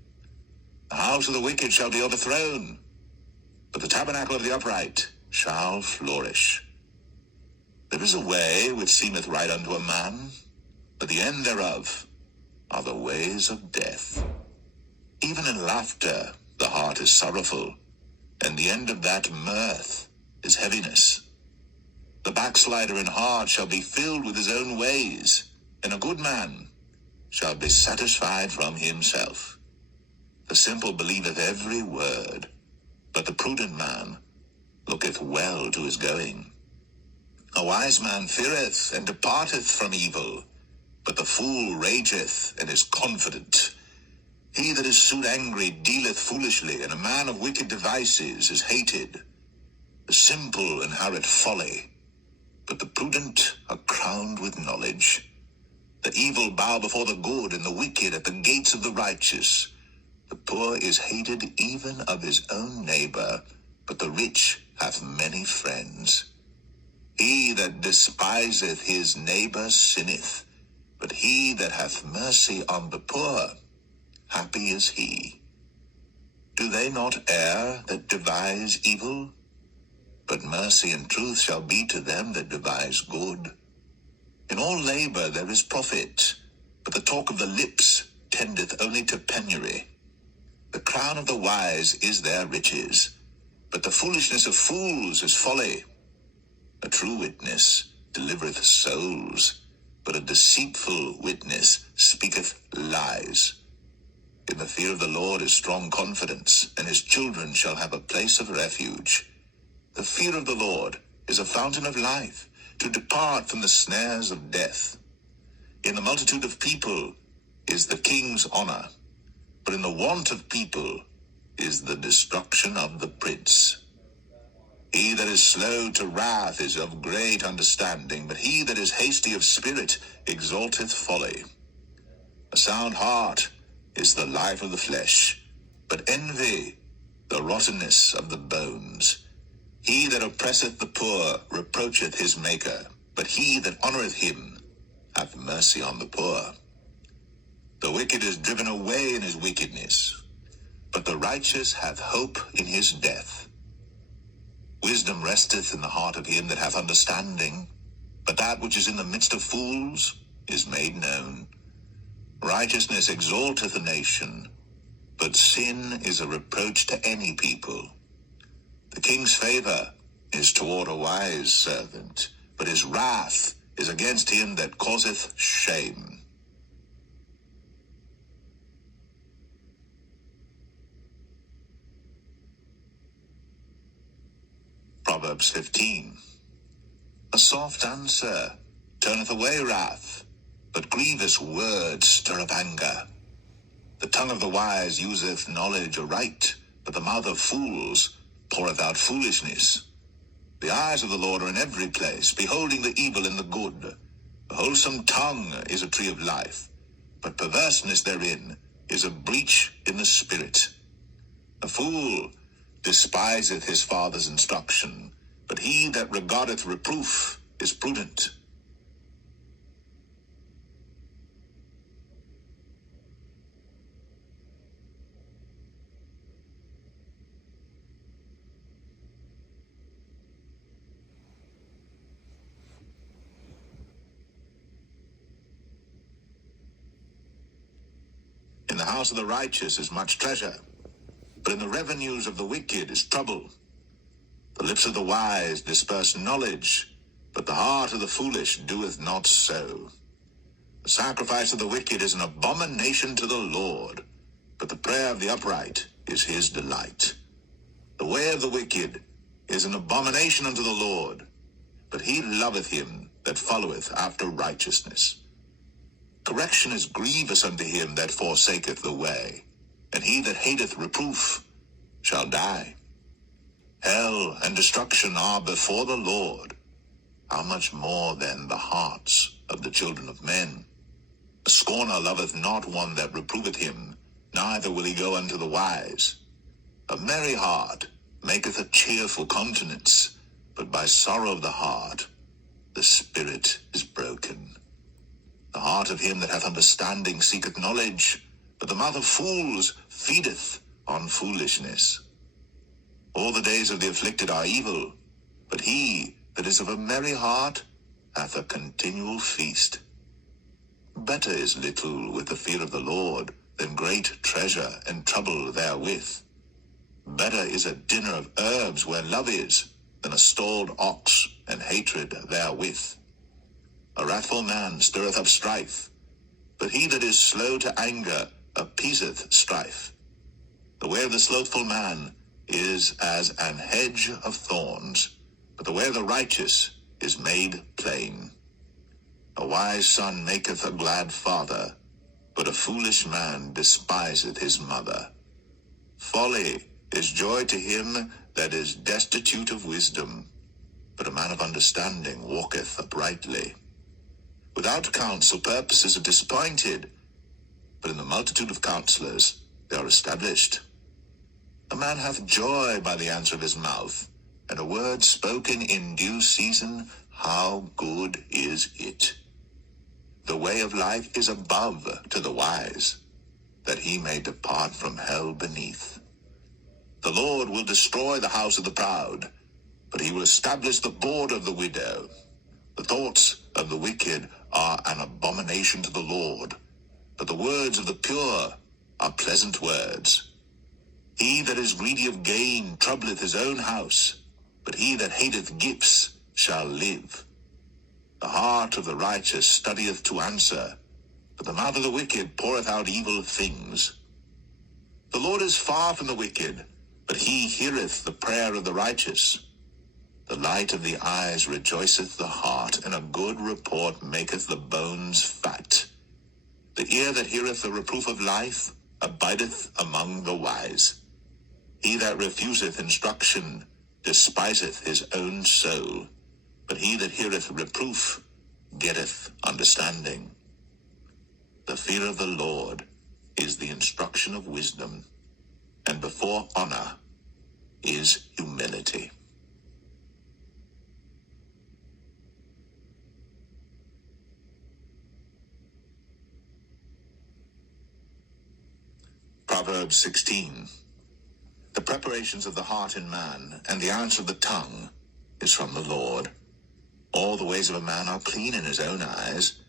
The house of the wicked shall be overthrown, but the tabernacle of the upright shall flourish. There is a way which seemeth right unto a man, but the end thereof are the ways of death. Even in laughter the heart is sorrowful, and the end of that mirth is heaviness. The backslider in heart shall be filled with his own ways, and a good man shall be satisfied from himself. The simple believeth every word, but the prudent man looketh well to his going. A wise man feareth and departeth from evil, but the fool rageth and is confident. He that is soon angry dealeth foolishly, and a man of wicked devices is hated. The simple inherit folly, but the prudent are crowned with knowledge. The evil bow before the good, and the wicked at the gates of the righteous. The poor is hated even of his own neighbor, but the rich hath many friends. He that despiseth his neighbor sinneth, but he that hath mercy on the poor, happy is he. Do they not err that devise evil? But mercy and truth shall be to them that devise good. In all labor there is profit, but the talk of the lips tendeth only to penury. The crown of the wise is their riches, but the foolishness of fools is folly. A true witness delivereth souls, but a deceitful witness speaketh lies. In the fear of the Lord is strong confidence, and his children shall have a place of refuge. The fear of the Lord is a fountain of life, to depart from the snares of death. In the multitude of people is the king's honor, but in the want of people is the destruction of the prince. He that is slow to wrath is of great understanding, but he that is hasty of spirit exalteth folly. A sound heart is the life of the flesh, but envy the rottenness of the bones. He that oppresseth the poor reproacheth his maker, but he that honoureth him hath mercy on the poor. The wicked is driven away in his wickedness, but the righteous hath hope in his death. Wisdom resteth in the heart of him that hath understanding, but that which is in the midst of fools is made known. Righteousness exalteth a nation, but sin is a reproach to any people. The king's favor is toward a wise servant, but his wrath is against him that causeth shame. Proverbs 15. A soft answer turneth away wrath, but grievous words stir up anger. The tongue of the wise useth knowledge aright, but the mouth of fools poureth out foolishness. The eyes of the Lord are in every place, beholding the evil and the good. The wholesome tongue is a tree of life, but perverseness therein is a breach in the spirit. A fool despiseth his father's instruction, but he that regardeth reproof is prudent. In the house of the righteous is much treasure, but in the revenues of the wicked is trouble. The lips of the wise disperse knowledge, but the heart of the foolish doeth not so. The sacrifice of the wicked is an abomination to the Lord, but the prayer of the upright is his delight. The way of the wicked is an abomination unto the Lord, but he loveth him that followeth after righteousness. Correction is grievous unto him that forsaketh the way, and he that hateth reproof shall die. Hell and destruction are before the Lord. How much more then the hearts of the children of men? A scorner loveth not one that reproveth him, neither will he go unto the wise. A merry heart maketh a cheerful countenance, but by sorrow of the heart the spirit is broken. The heart of him that hath understanding seeketh knowledge, but the mouth of fools feedeth on foolishness. All the days of the afflicted are evil, but he that is of a merry heart hath a continual feast. Better is little with the fear of the Lord than great treasure and trouble therewith. Better is a dinner of herbs where love is, than a stalled ox and hatred therewith. A wrathful man stirreth up strife, but he that is slow to anger appeaseth strife. The way of the slothful man is as an hedge of thorns, but the way of the righteous is made plain. A wise son maketh a glad father, but a foolish man despiseth his mother. Folly is joy to him that is destitute of wisdom, but a man of understanding walketh uprightly. Without counsel purposes are disappointed, but in the multitude of counselors they are established. A man hath joy by the answer of his mouth, and a word spoken in due season, how good is it! The way of life is above to the wise, that he may depart from hell beneath. The Lord will destroy the house of the proud, but he will establish the board of the widow. The thoughts of the wicked are an abomination to the Lord, but the words of the pure are pleasant words. He that is greedy of gain troubleth his own house, but he that hateth gifts shall live. The heart of the righteous studieth to answer, but the mouth of the wicked poureth out evil things. The Lord is far from the wicked, but he heareth the prayer of the righteous. The light of the eyes rejoiceth the heart, and a good report maketh the bones fat. The ear that heareth the reproof of life abideth among the wise. He that refuseth instruction despiseth his own soul, but he that heareth reproof getteth understanding. The fear of the Lord is the instruction of wisdom, and before honor is humility. Proverbs 16. The preparations of the heart in man, and the answer of the tongue, is from the Lord. All the ways of a man are clean in his own eyes,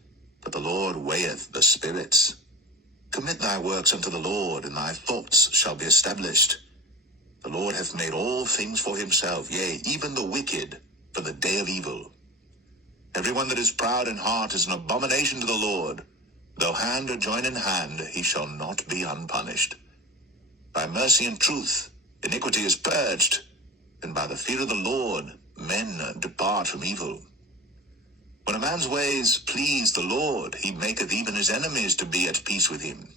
but the Lord weigheth the spirits. Commit thy works unto the Lord, and thy thoughts shall be established. The Lord hath made all things for himself, yea, even the wicked for the day of evil. Every one that is proud in heart is an abomination to the Lord. Though hand or join in hand, he shall not be unpunished. By mercy and truth iniquity is purged, and by the fear of the Lord men depart from evil. When a man's ways please the Lord, he maketh even his enemies to be at peace with him.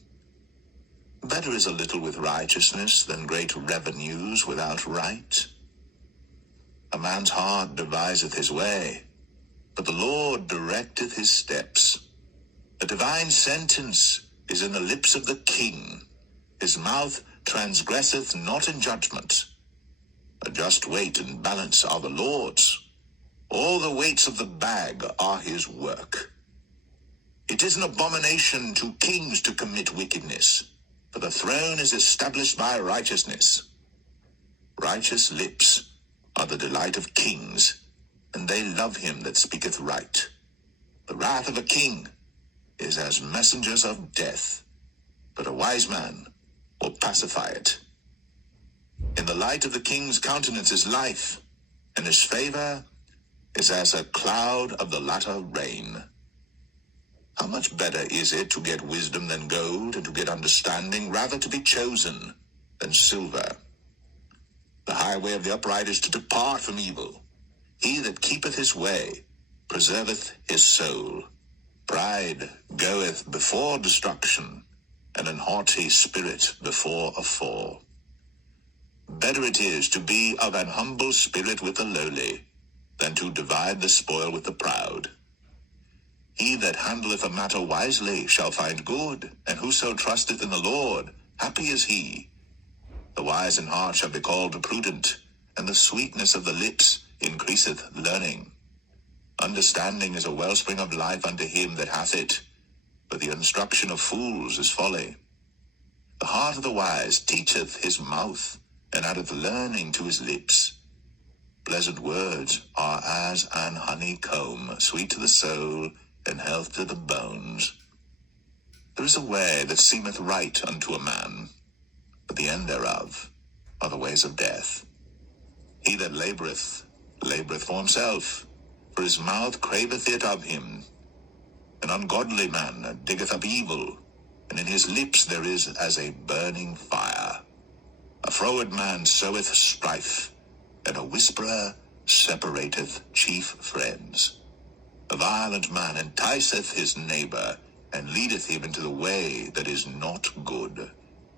Better is a little with righteousness than great revenues without right. A man's heart deviseth his way, but the Lord directeth his steps. A divine sentence is in the lips of the king. His mouth transgresseth not in judgment. A just weight and balance are the Lord's. All the weights of the bag are his work. It is an abomination to kings to commit wickedness, for the throne is established by righteousness. Righteous lips are the delight of kings, and they love him that speaketh right. The wrath of a king is as messengers of death, but a wise man will pacify it. In the light of the king's countenance is life, and his favor is as a cloud of the latter rain. How much better is it to get wisdom than gold, and to get understanding rather to be chosen than silver? The highway of the upright is to depart from evil. He that keepeth his way preserveth his soul. Pride goeth before destruction, and an haughty spirit before a fall. Better it is to be of an humble spirit with the lowly, than to divide the spoil with the proud. He that handleth a matter wisely shall find good, and whoso trusteth in the Lord, happy is he. The wise in heart shall be called prudent, and the sweetness of the lips increaseth learning. Understanding is a wellspring of life unto him that hath it, but the instruction of fools is folly. The heart of the wise teacheth his mouth, and addeth learning to his lips. Pleasant words are as an honeycomb, sweet to the soul, and health to the bones. There is a way that seemeth right unto a man, but the end thereof are the ways of death. He that laboureth, laboureth for himself, for his mouth craveth it of him. An ungodly man diggeth up evil, and in his lips there is as a burning fire. A froward man soweth strife, and a whisperer separateth chief friends. A violent man enticeth his neighbour, and leadeth him into the way that is not good.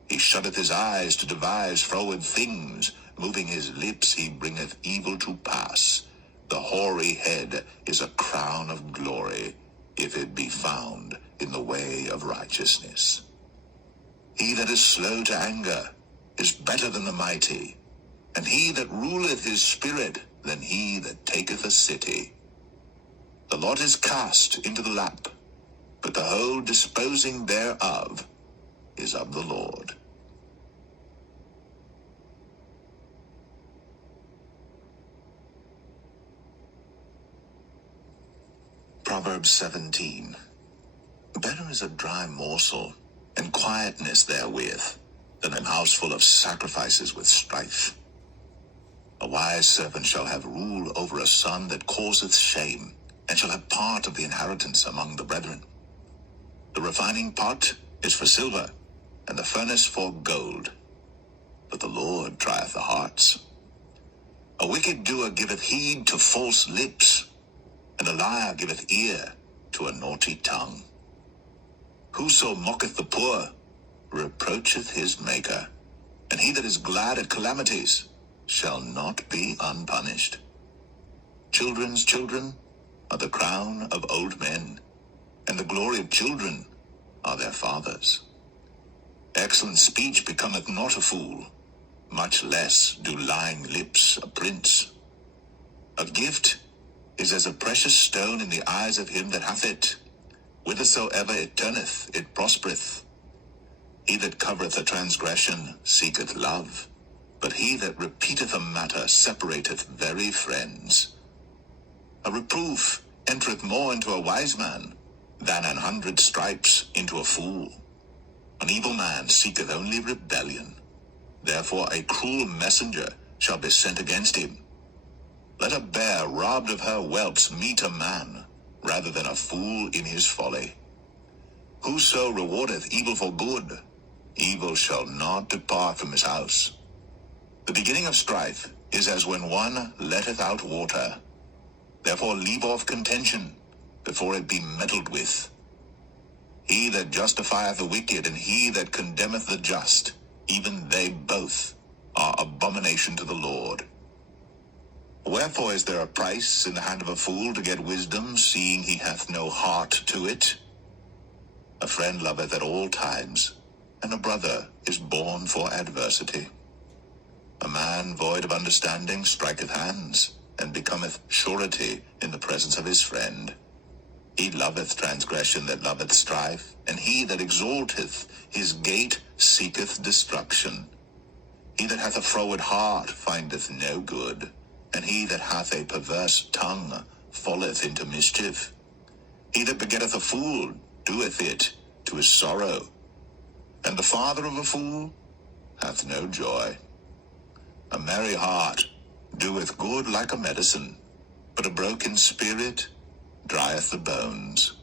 He shutteth his eyes to devise froward things, moving his lips he bringeth evil to pass. The hoary head is a crown of glory, if it be found in the way of righteousness. He that is slow to anger is better than the mighty, and he that ruleth his spirit than he that taketh a city. The lot is cast into the lap, but the whole disposing thereof is of the Lord. Proverbs 17. Better is a dry morsel, and quietness therewith, than an house full of sacrifices with strife. A wise servant shall have rule over a son that causeth shame, and shall have part of the inheritance among the brethren. The refining pot is for silver, and the furnace for gold, but the Lord trieth the hearts. A wicked doer giveth heed to false lips, and a liar giveth ear to a naughty tongue. Whoso mocketh the poor reproacheth his maker, and he that is glad at calamities shall not be unpunished. Children's children are the crown of old men, and the glory of children are their fathers. Excellent speech becometh not a fool, much less do lying lips a prince. A gift is as a precious stone in the eyes of him that hath it. Whithersoever it turneth, it prospereth. He that covereth a transgression seeketh love, but he that repeateth a matter separateth very friends. A reproof entereth more into a wise man than 100 stripes into a fool. An evil man seeketh only rebellion. Therefore a cruel messenger shall be sent against him. Let a bear robbed of her whelps meet a man, rather than a fool in his folly. Whoso rewardeth evil for good, evil shall not depart from his house. The beginning of strife is as when one letteth out water. Therefore leave off contention, before it be meddled with. He that justifieth the wicked, and he that condemneth the just, even they both are abomination to the Lord. Wherefore is there a price in the hand of a fool to get wisdom, seeing he hath no heart to it? A friend loveth at all times, and a brother is born for adversity. A man void of understanding striketh hands, and becometh surety in the presence of his friend. He loveth transgression that loveth strife, and he that exalteth his gate seeketh destruction. He that hath a froward heart findeth no good, and he that hath a perverse tongue falleth into mischief. He that begetteth a fool doeth it to his sorrow, and the father of a fool hath no joy. A merry heart doeth good like a medicine, but a broken spirit drieth the bones.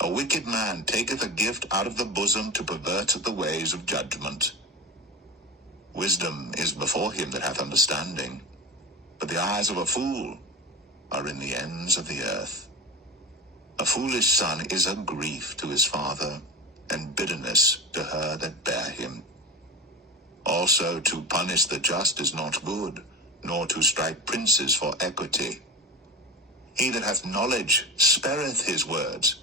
A wicked man taketh a gift out of the bosom to pervert the ways of judgment. Wisdom is before him that hath understanding, but the eyes of a fool are in the ends of the earth. A foolish son is a grief to his father, and bitterness to her that bare him. Also to punish the just is not good, nor to strike princes for equity. He that hath knowledge spareth his words,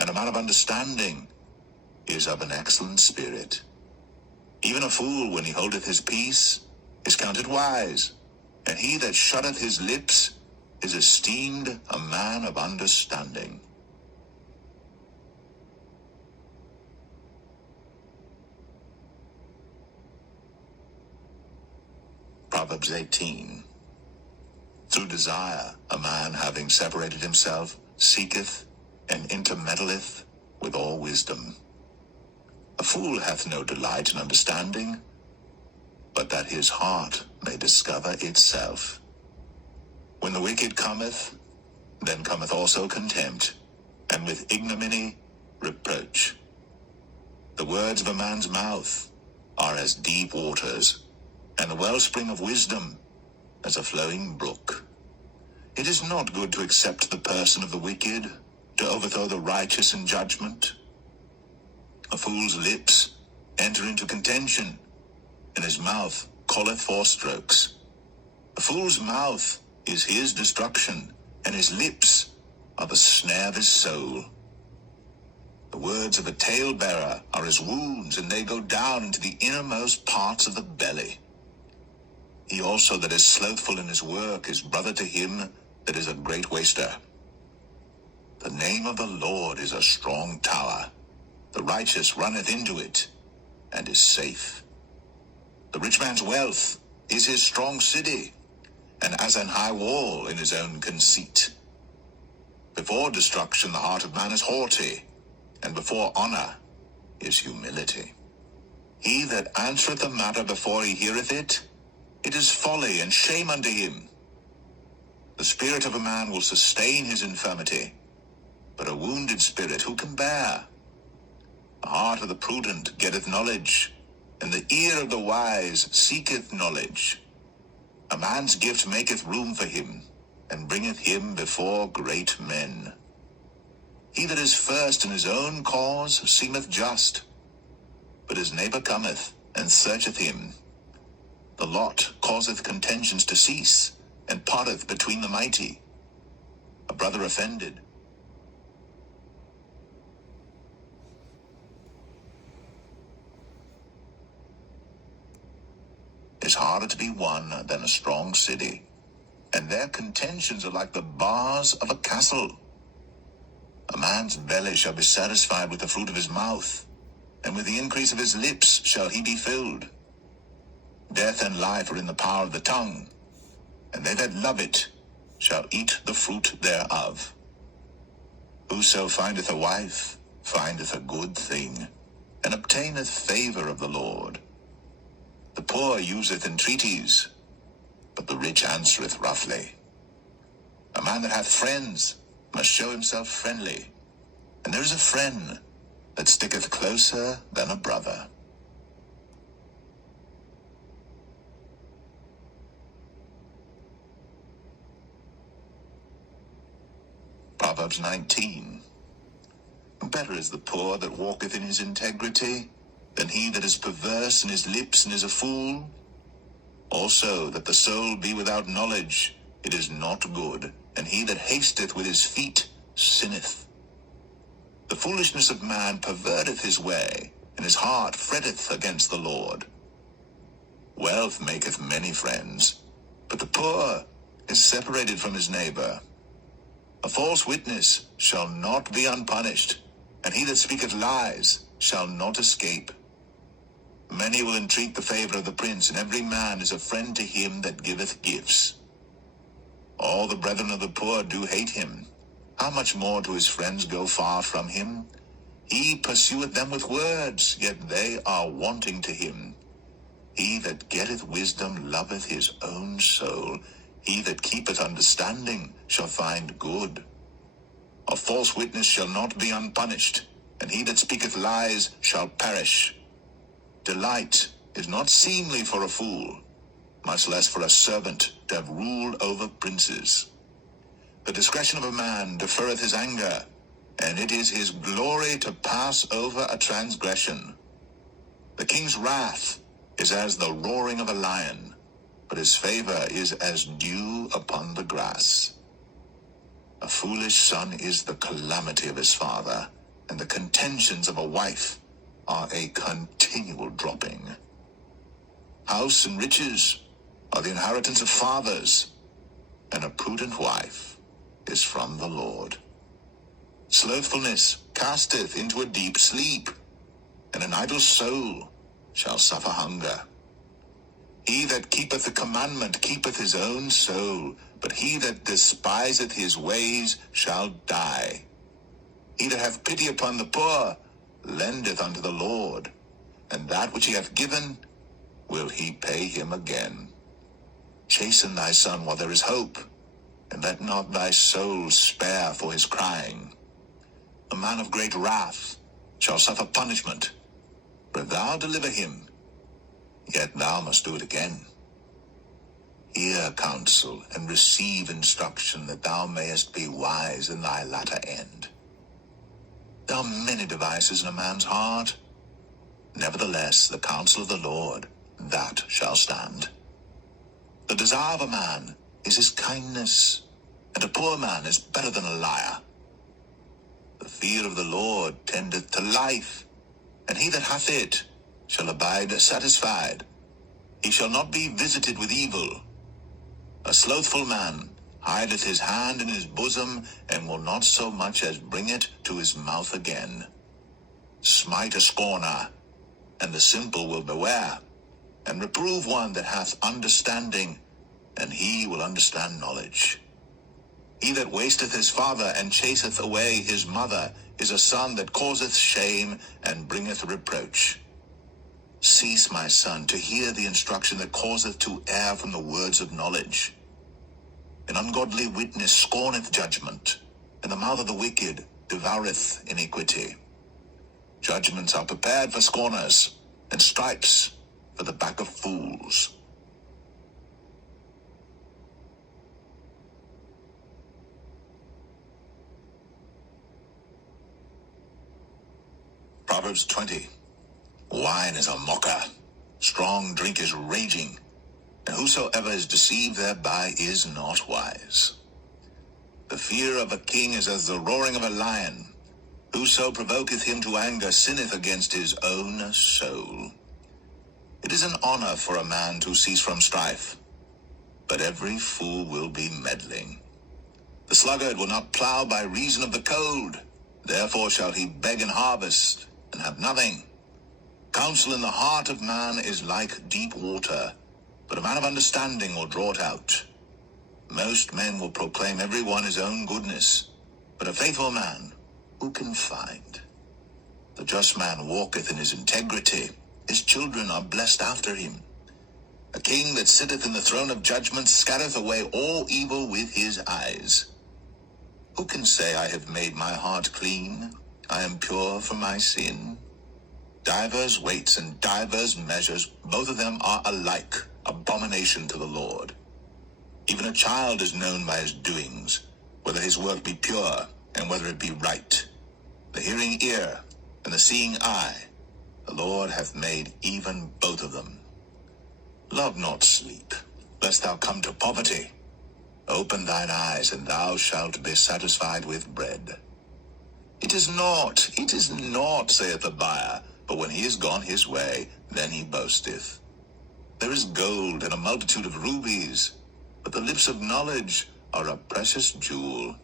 and a man of understanding is of an excellent spirit. Even a fool, when he holdeth his peace, is counted wise, and he that shutteth his lips is esteemed a man of understanding. Proverbs 18. Through desire, a man having separated himself, seeketh and intermeddleth with all wisdom. A fool hath no delight in understanding, but that his heart may discover itself. When the wicked cometh, then cometh also contempt, and with ignominy reproach. The words of a man's mouth are as deep waters, and the wellspring of wisdom as a flowing brook. It is not good to accept the person of the wicked, to overthrow the righteous in judgment. A fool's lips enter into contention, and his mouth calleth for strokes. A fool's mouth is his destruction, and his lips are the snare of his soul. The words of a talebearer are as wounds, and they go down into the innermost parts of the belly. He also that is slothful in his work is brother to him that is a great waster. The name of the Lord is a strong tower. The righteous runneth into it, and is safe. The rich man's wealth is his strong city, and as an high wall in his own conceit. Before destruction the heart of man is haughty, and before honor is humility. He that answereth a matter before he heareth it, it is folly and shame unto him. The spirit of a man will sustain his infirmity, but a wounded spirit who can bear? The heart of the prudent getteth knowledge, and the ear of the wise seeketh knowledge. A man's gift maketh room for him, and bringeth him before great men. He that is first in his own cause seemeth just, but his neighbor cometh and searcheth him. The lot causeth contentions to cease, and parteth between the mighty. A brother offended is harder to be won than a strong city, and their contentions are like the bars of a castle. A man's belly shall be satisfied with the fruit of his mouth, and with the increase of his lips shall he be filled. Death and life are in the power of the tongue, and they that love it shall eat the fruit thereof. Whoso findeth a wife findeth a good thing, and obtaineth favor of the Lord. The poor useth entreaties, but the rich answereth roughly. A man that hath friends must show himself friendly, and there is a friend that sticketh closer than a brother. Proverbs 19. Better is the poor that walketh in his integrity than he that is perverse in his lips and is a fool. Also that the soul be without knowledge, it is not good, and he that hasteth with his feet sinneth. The foolishness of man perverteth his way, and his heart fretteth against the Lord. Wealth maketh many friends, but the poor is separated from his neighbor. A false witness shall not be unpunished, and he that speaketh lies shall not escape. Many will entreat the favor of the prince, and every man is a friend to him that giveth gifts. All the brethren of the poor do hate him. How much more do his friends go far from him? He pursueth them with words, yet they are wanting to him. He that getteth wisdom loveth his own soul. He that keepeth understanding shall find good. A false witness shall not be unpunished, and he that speaketh lies shall perish. Delight is not seemly for a fool, much less for a servant to have rule over princes. The discretion of a man deferreth his anger, and it is his glory to pass over a transgression. The king's wrath is as the roaring of a lion, but his favor is as dew upon the grass. A foolish son is the calamity of his father, and the contentions of a wife are a continual dropping. House and riches are the inheritance of fathers, and a prudent wife is from the Lord. Slothfulness casteth into a deep sleep, and an idle soul shall suffer hunger. He that keepeth the commandment keepeth his own soul, but he that despiseth his ways shall die. He that hath pity upon the poor lendeth unto the Lord, and that which he hath given will he pay him again. Chasten thy son while there is hope, and let not thy soul spare for his crying. A man of great wrath shall suffer punishment, but if thou deliver him, yet thou must do it again. Hear counsel and receive instruction, that thou mayest be wise in thy latter end. There are many devices in a man's heart. Nevertheless, the counsel of the Lord, that shall stand. The desire of a man is his kindness, and a poor man is better than a liar. The fear of the Lord tendeth to life, and he that hath it shall abide satisfied. He shall not be visited with evil. A slothful man hideth his hand in his bosom, and will not so much as bring it to his mouth again. Smite a scorner, and the simple will beware, and reprove one that hath understanding, and he will understand knowledge. He that wasteth his father and chaseth away his mother is a son that causeth shame and bringeth reproach. Cease, my son, to hear the instruction that causeth to err from the words of knowledge. An ungodly witness scorneth judgment, and the mouth of the wicked devoureth iniquity. Judgments are prepared for scorners, and stripes for the back of fools. Proverbs 20. Wine is a mocker, strong drink is raging, and whosoever is deceived thereby is not wise. The fear of a king is as the roaring of a lion. Whoso provoketh him to anger sinneth against his own soul. It is an honor for a man to cease from strife, but every fool will be meddling. The sluggard will not plow by reason of the cold, therefore shall he beg and harvest, and have nothing. Counsel in the heart of man is like deep water, but a man of understanding will draw it out. Most men will proclaim every one his own goodness, but a faithful man who can find? The just man walketh in his integrity, his children are blessed after him. A king that sitteth in the throne of judgment scattereth away all evil with his eyes. Who can say, I have made my heart clean, I am pure from my sin? Divers weights and divers measures, both of them are alike abomination to the Lord. Even a child is known by his doings, whether his work be pure, and whether it be right. The hearing ear and the seeing eye, the Lord hath made even both of them. Love not sleep, lest thou come to poverty. Open thine eyes, and thou shalt be satisfied with bread. It is not, saith the buyer, but when he is gone his way, then he boasteth. There is gold and a multitude of rubies, but the lips of knowledge are a precious jewel.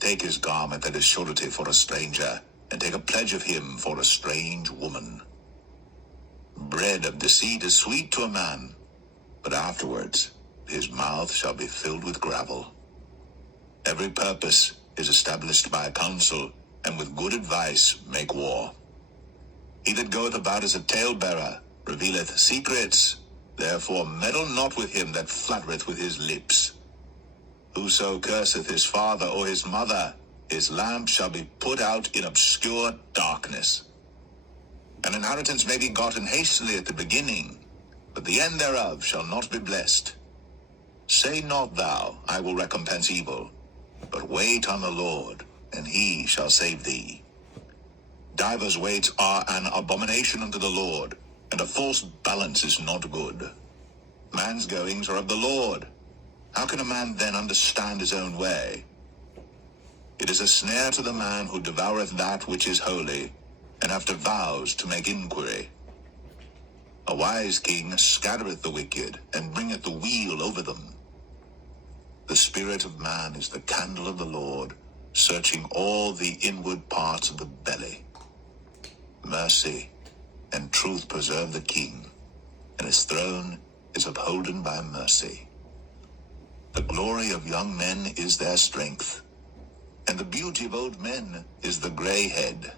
Take his garment that is surety for a stranger, and take a pledge of him for a strange woman. Bread of deceit is sweet to a man, but afterwards his mouth shall be filled with gravel. Every purpose is established by counsel, and with good advice make war. He that goeth about as a talebearer revealeth secrets, therefore meddle not with him that flattereth with his lips. Whoso curseth his father or his mother, his lamp shall be put out in obscure darkness. An inheritance may be gotten hastily at the beginning, but the end thereof shall not be blessed. Say not thou, I will recompense evil, but wait on the Lord, and he shall save thee. Divers weights are an abomination unto the Lord, and a false balance is not good. Man's goings are of the Lord. How can a man then understand his own way? It is a snare to the man who devoureth that which is holy, and after vows to make inquiry. A wise king scattereth the wicked, and bringeth the weal over them. The spirit of man is the candle of the Lord, searching all the inward parts of the belly. Mercy and truth preserve the king, and his throne is upholden by mercy. The glory of young men is their strength, and the beauty of old men is the gray head.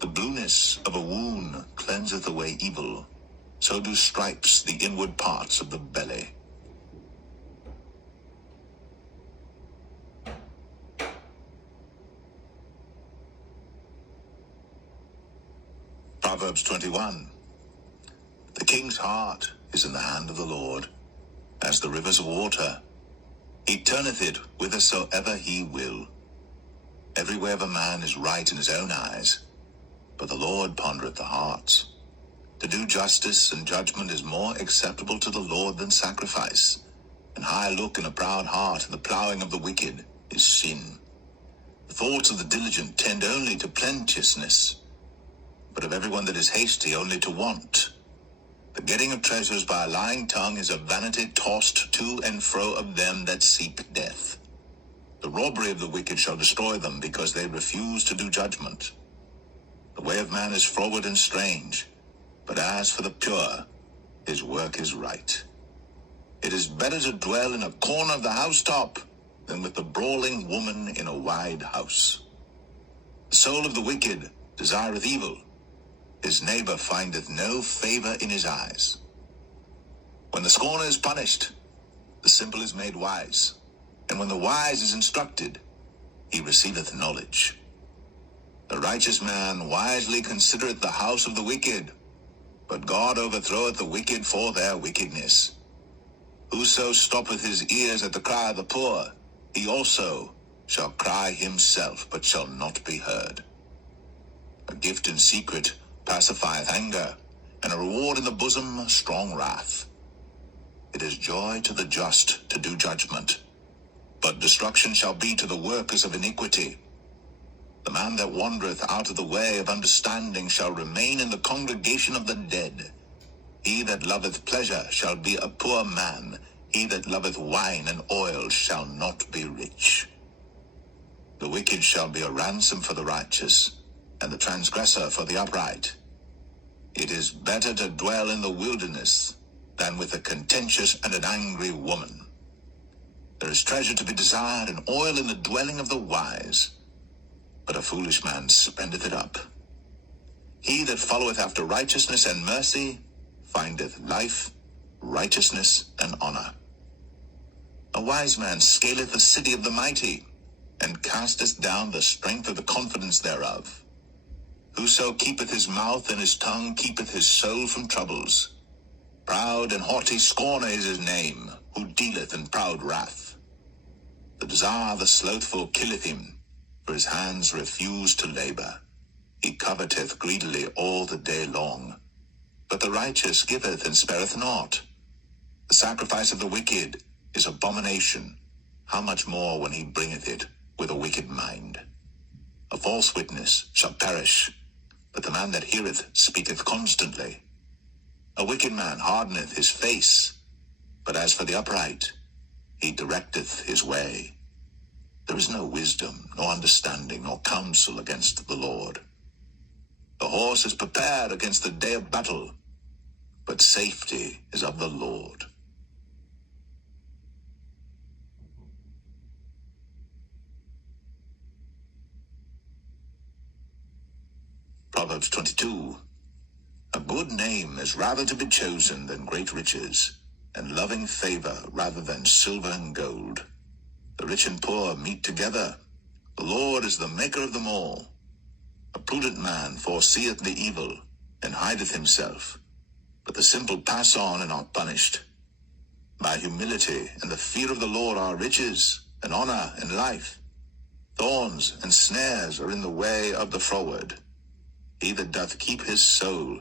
The blueness of a wound cleanseth away evil, so do stripes the inward parts of the belly. Proverbs 21. The king's heart is in the hand of the Lord, as the rivers of water. He turneth it whithersoever he will. Every way of a man is right in his own eyes, but the Lord pondereth the hearts. To do justice and judgment is more acceptable to the Lord than sacrifice. An high look and a proud heart, and the plowing of the wicked is sin. The thoughts of the diligent tend only to plenteousness, but of everyone that is hasty only to want. The getting of treasures by a lying tongue is a vanity tossed to and fro of them that seek death. The robbery of the wicked shall destroy them, because they refuse to do judgment. The way of man is froward and strange, but as for the pure, his work is right. It is better to dwell in a corner of the housetop than with the brawling woman in a wide house. The soul of the wicked desireth evil. His neighbor findeth no favor in his eyes. When the scorner is punished, the simple is made wise, and when the wise is instructed, he receiveth knowledge. The righteous man wisely considereth the house of the wicked, but God overthroweth the wicked for their wickedness. Whoso stoppeth his ears at the cry of the poor, he also shall cry himself, but shall not be heard. A gift in secret pacifieth anger, and a reward in the bosom strong wrath. It is joy to the just to do judgment, but destruction shall be to the workers of iniquity. The man that wandereth out of the way of understanding shall remain in the congregation of the dead. He that loveth pleasure shall be a poor man. He that loveth wine and oil shall not be rich. The wicked shall be a ransom for the righteous, and the transgressor for the upright. It is better to dwell in the wilderness than with a contentious and an angry woman. There is treasure to be desired and oil in the dwelling of the wise, but a foolish man spendeth it up. He that followeth after righteousness and mercy findeth life, righteousness, and honor. A wise man scaleth the city of the mighty, and casteth down the strength of the confidence thereof. Whoso keepeth his mouth and his tongue keepeth his soul from troubles. Proud and haughty scorner is his name, who dealeth in proud wrath. The desire of the slothful killeth him, for his hands refuse to labor. He coveteth greedily all the day long. But the righteous giveth and spareth not. The sacrifice of the wicked is abomination. How much more when he bringeth it with a wicked mind? A false witness shall perish, but the man that heareth speaketh constantly. A wicked man hardeneth his face, but as for the upright, he directeth his way. There is no wisdom, nor understanding, nor counsel against the Lord. The horse is prepared against the day of battle, but safety is of the Lord. Proverbs 22. A good name is rather to be chosen than great riches, and loving favor rather than silver and gold. The rich and poor meet together. The Lord is the maker of them all. A prudent man foreseeth the evil, and hideth himself, but the simple pass on and are punished. By humility and the fear of the Lord are riches, and honor, and life. Thorns and snares are in the way of the froward. He that doth keep his soul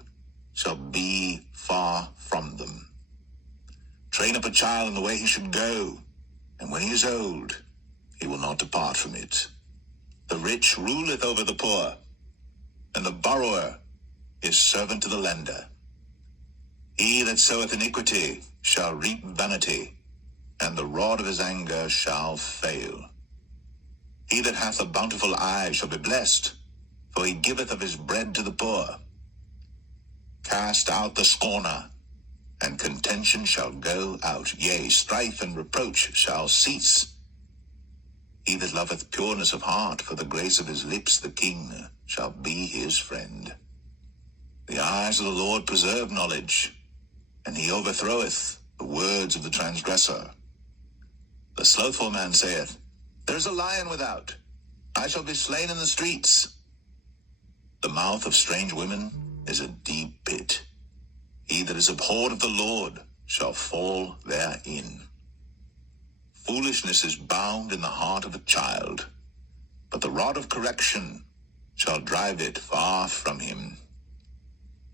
shall be far from them. Train up a child in the way he should go, and when he is old, he will not depart from it. The rich ruleth over the poor, and the borrower is servant to the lender. He that soweth iniquity shall reap vanity, and the rod of his anger shall fail. He that hath a bountiful eye shall be blessed, for he giveth of his bread to the poor. Cast out the scorner, and contention shall go out, yea, strife and reproach shall cease. He that loveth pureness of heart, for the grace of his lips the king shall be his friend. The eyes of the Lord preserve knowledge, and he overthroweth the words of the transgressor. The slothful man saith, There is a lion without, I shall be slain in the streets. The mouth of strange women is a deep pit. He that is abhorred of the Lord shall fall therein. Foolishness is bound in the heart of a child, but the rod of correction shall drive it far from him.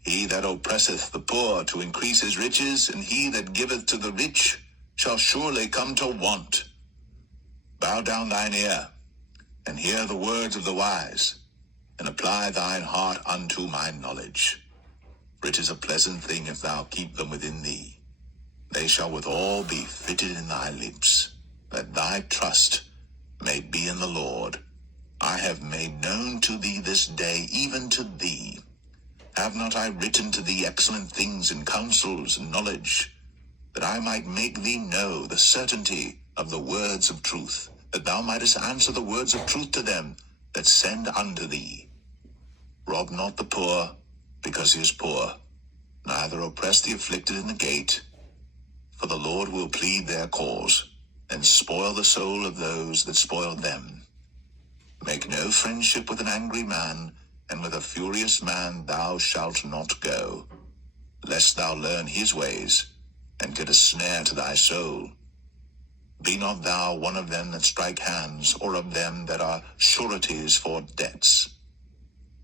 He that oppresseth the poor to increase his riches, and he that giveth to the rich shall surely come to want. Bow down thine ear, and hear the words of the wise, and apply thine heart unto my knowledge. For it is a pleasant thing if thou keep them within thee. They shall withal be fitted in thy lips, that thy trust may be in the Lord. I have made known to thee this day, even to thee. Have not I written to thee excellent things in counsels and knowledge, that I might make thee know the certainty of the words of truth, that thou mightest answer the words of truth to them that send unto thee? Rob not the poor, because he is poor, neither oppress the afflicted in the gate, for the Lord will plead their cause, and spoil the soul of those that spoil them. Make no friendship with an angry man, and with a furious man thou shalt not go, lest thou learn his ways, and get a snare to thy soul. Be not thou one of them that strike hands, or of them that are sureties for debts.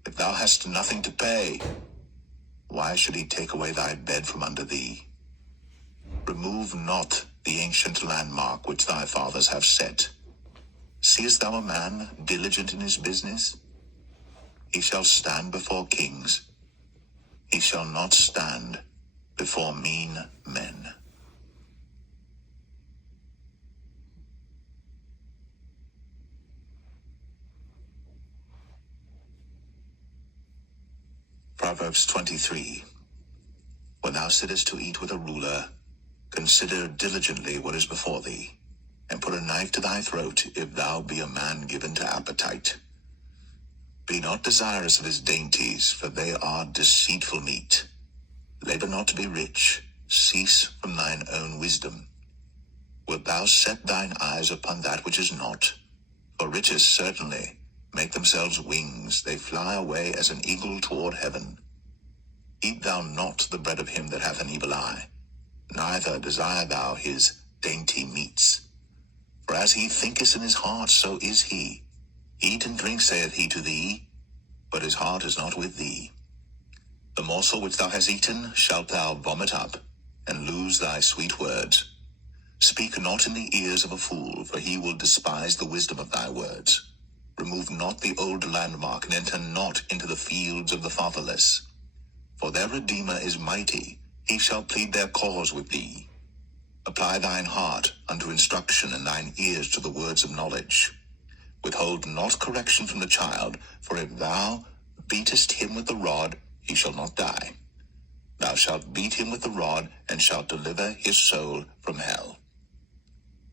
If thou hast nothing to pay, why should he take away thy bed from under thee? Remove not the ancient landmark which thy fathers have set. Seest thou a man diligent in his business? He shall stand before kings. He shall not stand before mean men. Proverbs 23. When thou sittest to eat with a ruler, consider diligently what is before thee, and put a knife to thy throat, if thou be a man given to appetite. Be not desirous of his dainties, for they are deceitful meat. Labor not to be rich, cease from thine own wisdom. Wilt thou set thine eyes upon that which is not? For riches certainly make themselves wings, they fly away as an eagle toward heaven. Eat thou not the bread of him that hath an evil eye, neither desire thou his dainty meats. For as he thinketh in his heart, so is he. Eat and drink, saith he to thee, but his heart is not with thee. The morsel which thou hast eaten shalt thou vomit up, and lose thy sweet words. Speak not in the ears of a fool, for he will despise the wisdom of thy words. Remove not the old landmark, and enter not into the fields of the fatherless. For their Redeemer is mighty, he shall plead their cause with thee. Apply thine heart unto instruction, and thine ears to the words of knowledge. Withhold not correction from the child, for if thou beatest him with the rod, he shall not die. Thou shalt beat him with the rod, and shalt deliver his soul from hell.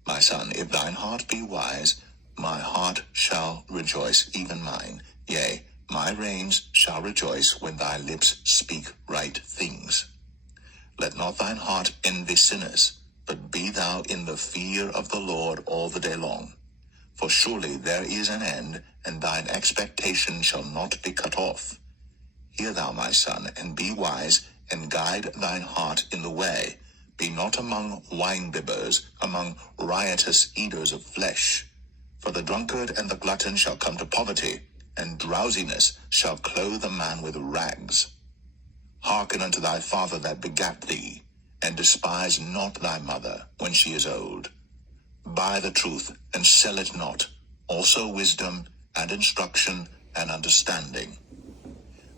My son, if thine heart be wise, my heart shall rejoice, even mine. Yea, my reins shall rejoice when thy lips speak right things. Let not thine heart envy sinners, but be thou in the fear of the Lord all the day long. For surely there is an end, and thine expectation shall not be cut off. Hear thou, my son, and be wise, and guide thine heart in the way. Be not among wine-bibbers, among riotous eaters of flesh. For the drunkard and the glutton shall come to poverty, and drowsiness shall clothe a man with rags. Hearken unto thy father that begat thee, and despise not thy mother when she is old. Buy the truth, and sell it not, also wisdom, and instruction, and understanding.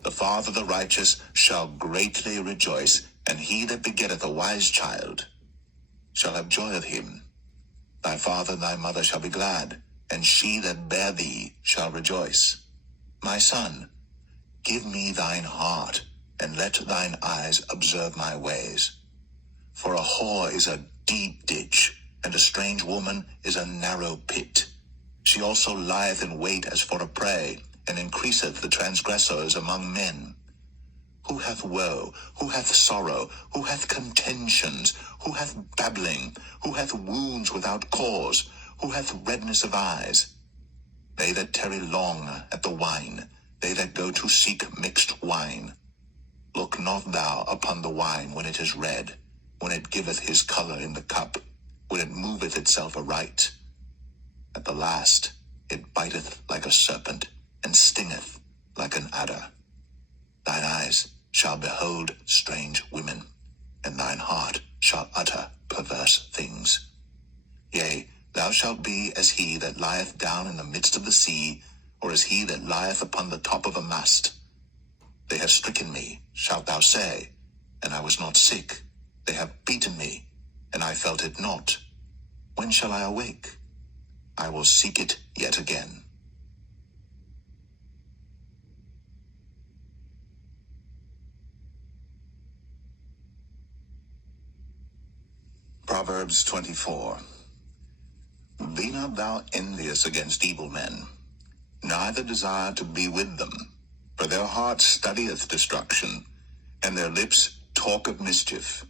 The father of the righteous shall greatly rejoice, and he that begetteth a wise child shall have joy of him. Thy father and thy mother shall be glad, and she that bare thee shall rejoice. My son, give me thine heart, and let thine eyes observe my ways. For a whore is a deep ditch, and a strange woman is a narrow pit. She also lieth in wait as for a prey, and increaseth the transgressors among men. Who hath woe? Who hath sorrow? Who hath contentions? Who hath babbling? Who hath wounds without cause? Who hath redness of eyes? They that tarry long at the wine, they that go to seek mixed wine. Look not thou upon the wine when it is red, when it giveth his color in the cup, when it moveth itself aright. At the last it biteth like a serpent, and stingeth like an adder. Thine eyes shall behold strange women, and thine heart shall utter perverse things. Yea, thou shalt be as he that lieth down in the midst of the sea, or as he that lieth upon the top of a mast. They have stricken me, shalt thou say, and I was not sick. They have beaten me, and I felt it not. When shall I awake? I will seek it yet again. Proverbs 24. Be not thou envious against evil men, neither desire to be with them. For their heart studieth destruction, and their lips talk of mischief.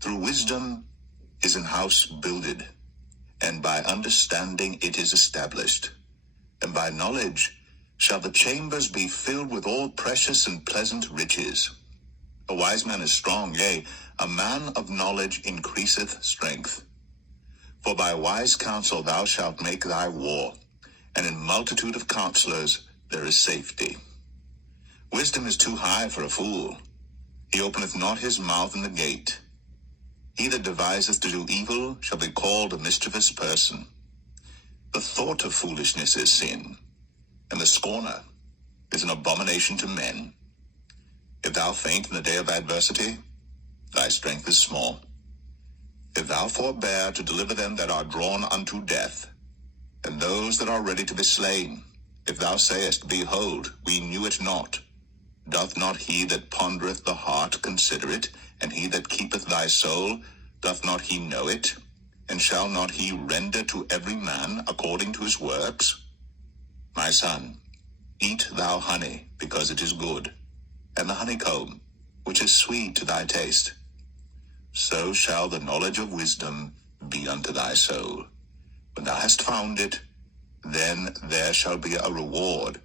Through wisdom is an house builded, and by understanding it is established. And by knowledge shall the chambers be filled with all precious and pleasant riches. A wise man is strong, yea, a man of knowledge increaseth strength. For by wise counsel thou shalt make thy war, and in multitude of counselors there is safety. Wisdom is too high for a fool. He openeth not his mouth in the gate. He that deviseth to do evil shall be called a mischievous person. The thought of foolishness is sin, and the scorner is an abomination to men. If thou faint in the day of adversity, thy strength is small. If thou forbear to deliver them that are drawn unto death, and those that are ready to be slain, if thou sayest, Behold, we knew it not, doth not he that pondereth the heart consider it, and he that keepeth thy soul, doth not he know it? And shall not he render to every man according to his works? My son, eat thou honey, because it is good, and the honeycomb, which is sweet to thy taste. So shall the knowledge of wisdom be unto thy soul. When thou hast found it, then there shall be a reward,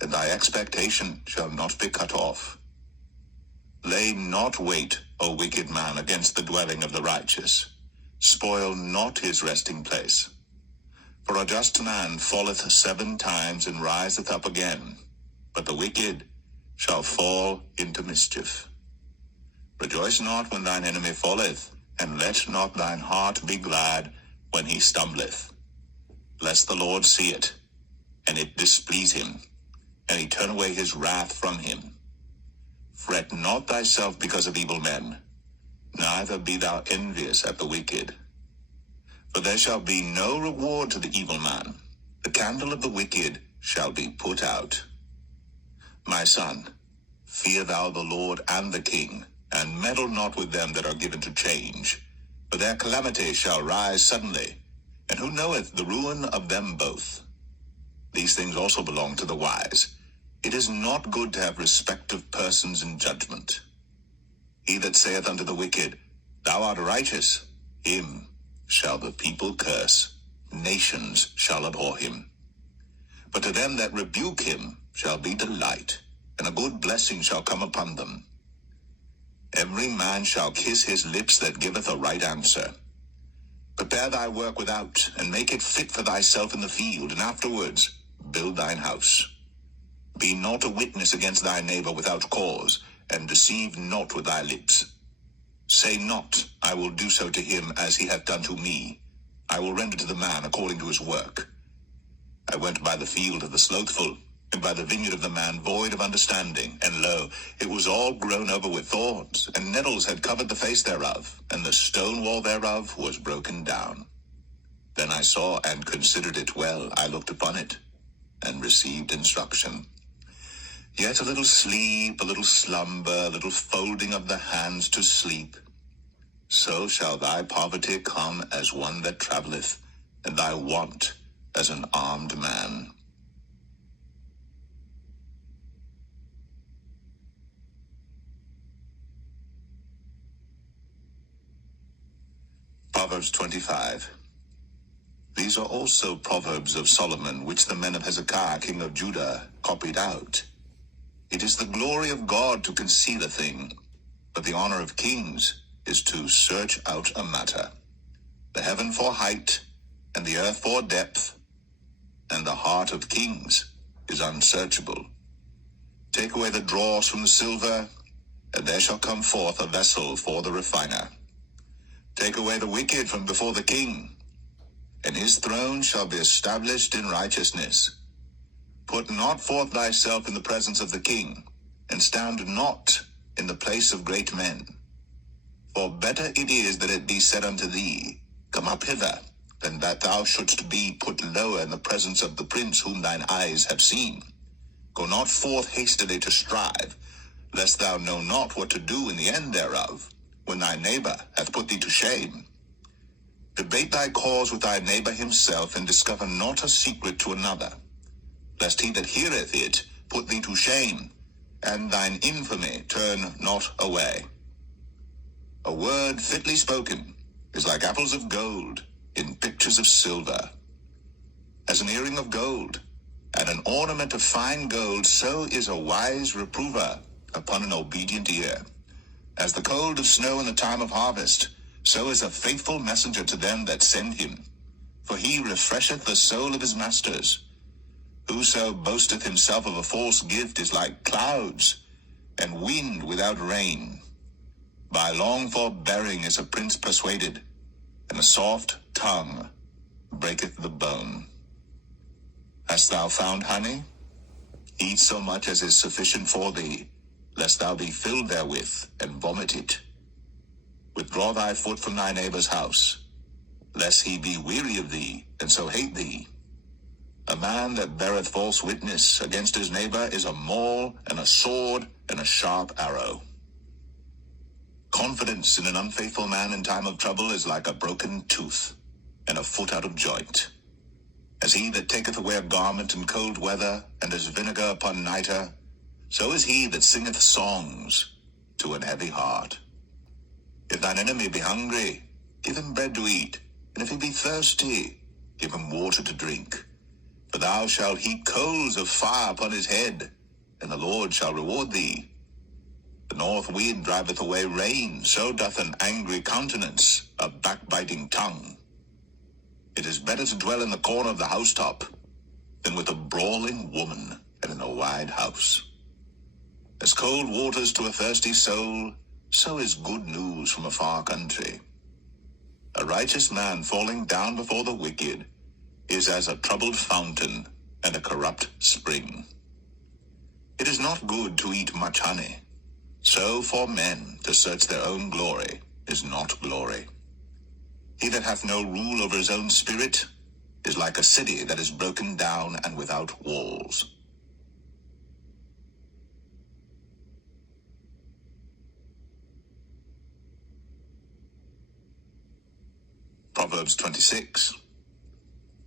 and thy expectation shall not be cut off. Lay not wait, O wicked man, against the dwelling of the righteous. Spoil not his resting place. For a just man falleth 7 times and riseth up again, but the wicked shall fall into mischief. Rejoice not when thine enemy falleth, and let not thine heart be glad when he stumbleth. Lest the Lord see it, and it displease him, and he turn away his wrath from him. Fret not thyself because of evil men, neither be thou envious at the wicked. For there shall be no reward to the evil man. The candle of the wicked shall be put out. My son, fear thou the Lord and the king, and meddle not with them that are given to change. For their calamity shall rise suddenly, and who knoweth the ruin of them both? These things also belong to the wise. It is not good to have respect of persons in judgment. He that saith unto the wicked, Thou art righteous, him shall the people curse. Nations shall abhor him. But to them that rebuke him shall be delight, and a good blessing shall come upon them. Every man shall kiss his lips that giveth a right answer. Prepare thy work without, and make it fit for thyself in the field, and afterwards build thine house. Be not a witness against thy neighbor without cause, and deceive not with thy lips. Say not, I will do so to him as he hath done to me. I will render to the man according to his work. I went by the field of the slothful, and by the vineyard of the man void of understanding, and lo, it was all grown over with thorns, and nettles had covered the face thereof, and the stone wall thereof was broken down. Then I saw and considered it well. I looked upon it, and received instruction. Yet a little sleep, a little slumber, a little folding of the hands to sleep. So shall thy poverty come as one that travelleth, and thy want as an armed man. Proverbs 25. These are also proverbs of Solomon, which the men of Hezekiah king of Judah copied out. It is the glory of God to conceal a thing, but the honor of kings is to search out a matter. The heaven for height, and the earth for depth, and the heart of kings is unsearchable. Take away the dross from the silver, and there shall come forth a vessel for the refiner. Take away the wicked from before the king, and his throne shall be established in righteousness. Put not forth thyself in the presence of the king, and stand not in the place of great men. For better it is that it be said unto thee, Come up hither, than that thou shouldst be put lower in the presence of the prince whom thine eyes have seen. Go not forth hastily to strive, lest thou know not what to do in the end thereof, when thy neighbor hath put thee to shame. Debate thy cause with thy neighbor himself, and discover not a secret to another, lest he that heareth it put thee to shame, and thine infamy turn not away. A word fitly spoken is like apples of gold in pictures of silver. As an earring of gold and an ornament of fine gold, so is a wise reprover upon an obedient ear. As the cold of snow in the time of harvest, so is a faithful messenger to them that send him. For he refresheth the soul of his masters. Whoso boasteth himself of a false gift is like clouds, and wind without rain. By long forbearing is a prince persuaded, and a soft tongue breaketh the bone. Hast thou found honey? Eat so much as is sufficient for thee, lest thou be filled therewith, and vomit it. Withdraw thy foot from thy neighbor's house, lest he be weary of thee, and so hate thee. A man that beareth false witness against his neighbor is a maul, and a sword, and a sharp arrow. Confidence in an unfaithful man in time of trouble is like a broken tooth, and a foot out of joint. As he that taketh away a garment in cold weather, and as vinegar upon nitre, so is he that singeth songs to an heavy heart. If thine enemy be hungry, give him bread to eat, and if he be thirsty, give him water to drink. For thou shalt heap coals of fire upon his head, and the Lord shall reward thee. The north wind driveth away rain, so doth an angry countenance a backbiting tongue. It is better to dwell in the corner of the housetop than with a brawling woman and in a wide house. As cold waters to a thirsty soul, so is good news from a far country. A righteous man falling down before the wicked is as a troubled fountain and a corrupt spring. It is not good to eat much honey, so for men to search their own glory is not glory. He that hath no rule over his own spirit is like a city that is broken down and without walls. Proverbs 26.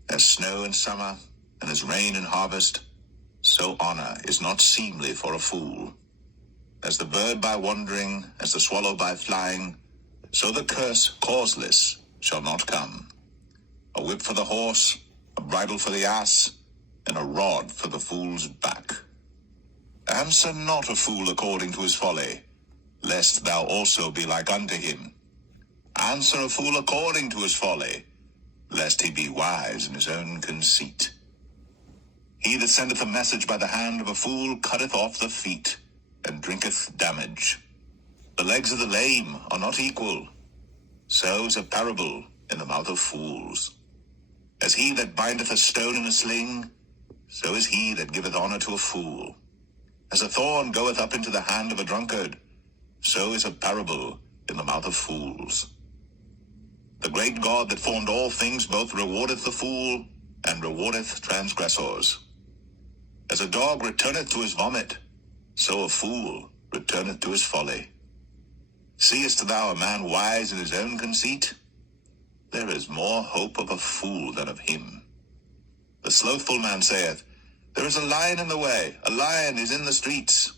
As snow in summer, and as rain in harvest, so honor is not seemly for a fool. As the bird by wandering, as the swallow by flying, so the curse causeless shall not come. A whip for the horse, a bridle for the ass, and a rod for the fool's back. Answer not a fool according to his folly, lest thou also be like unto him. Answer a fool according to his folly, lest he be wise in his own conceit. He that sendeth a message by the hand of a fool cutteth off the feet, and drinketh damage. The legs of the lame are not equal, so is a parable in the mouth of fools. As he that bindeth a stone in a sling, so is he that giveth honor to a fool. As a thorn goeth up into the hand of a drunkard, so is a parable in the mouth of fools. The great God that formed all things both rewardeth the fool, and rewardeth transgressors. As a dog returneth to his vomit, so a fool returneth to his folly. Seest thou a man wise in his own conceit? There is more hope of a fool than of him. The slothful man saith, There is a lion in the way, a lion is in the streets.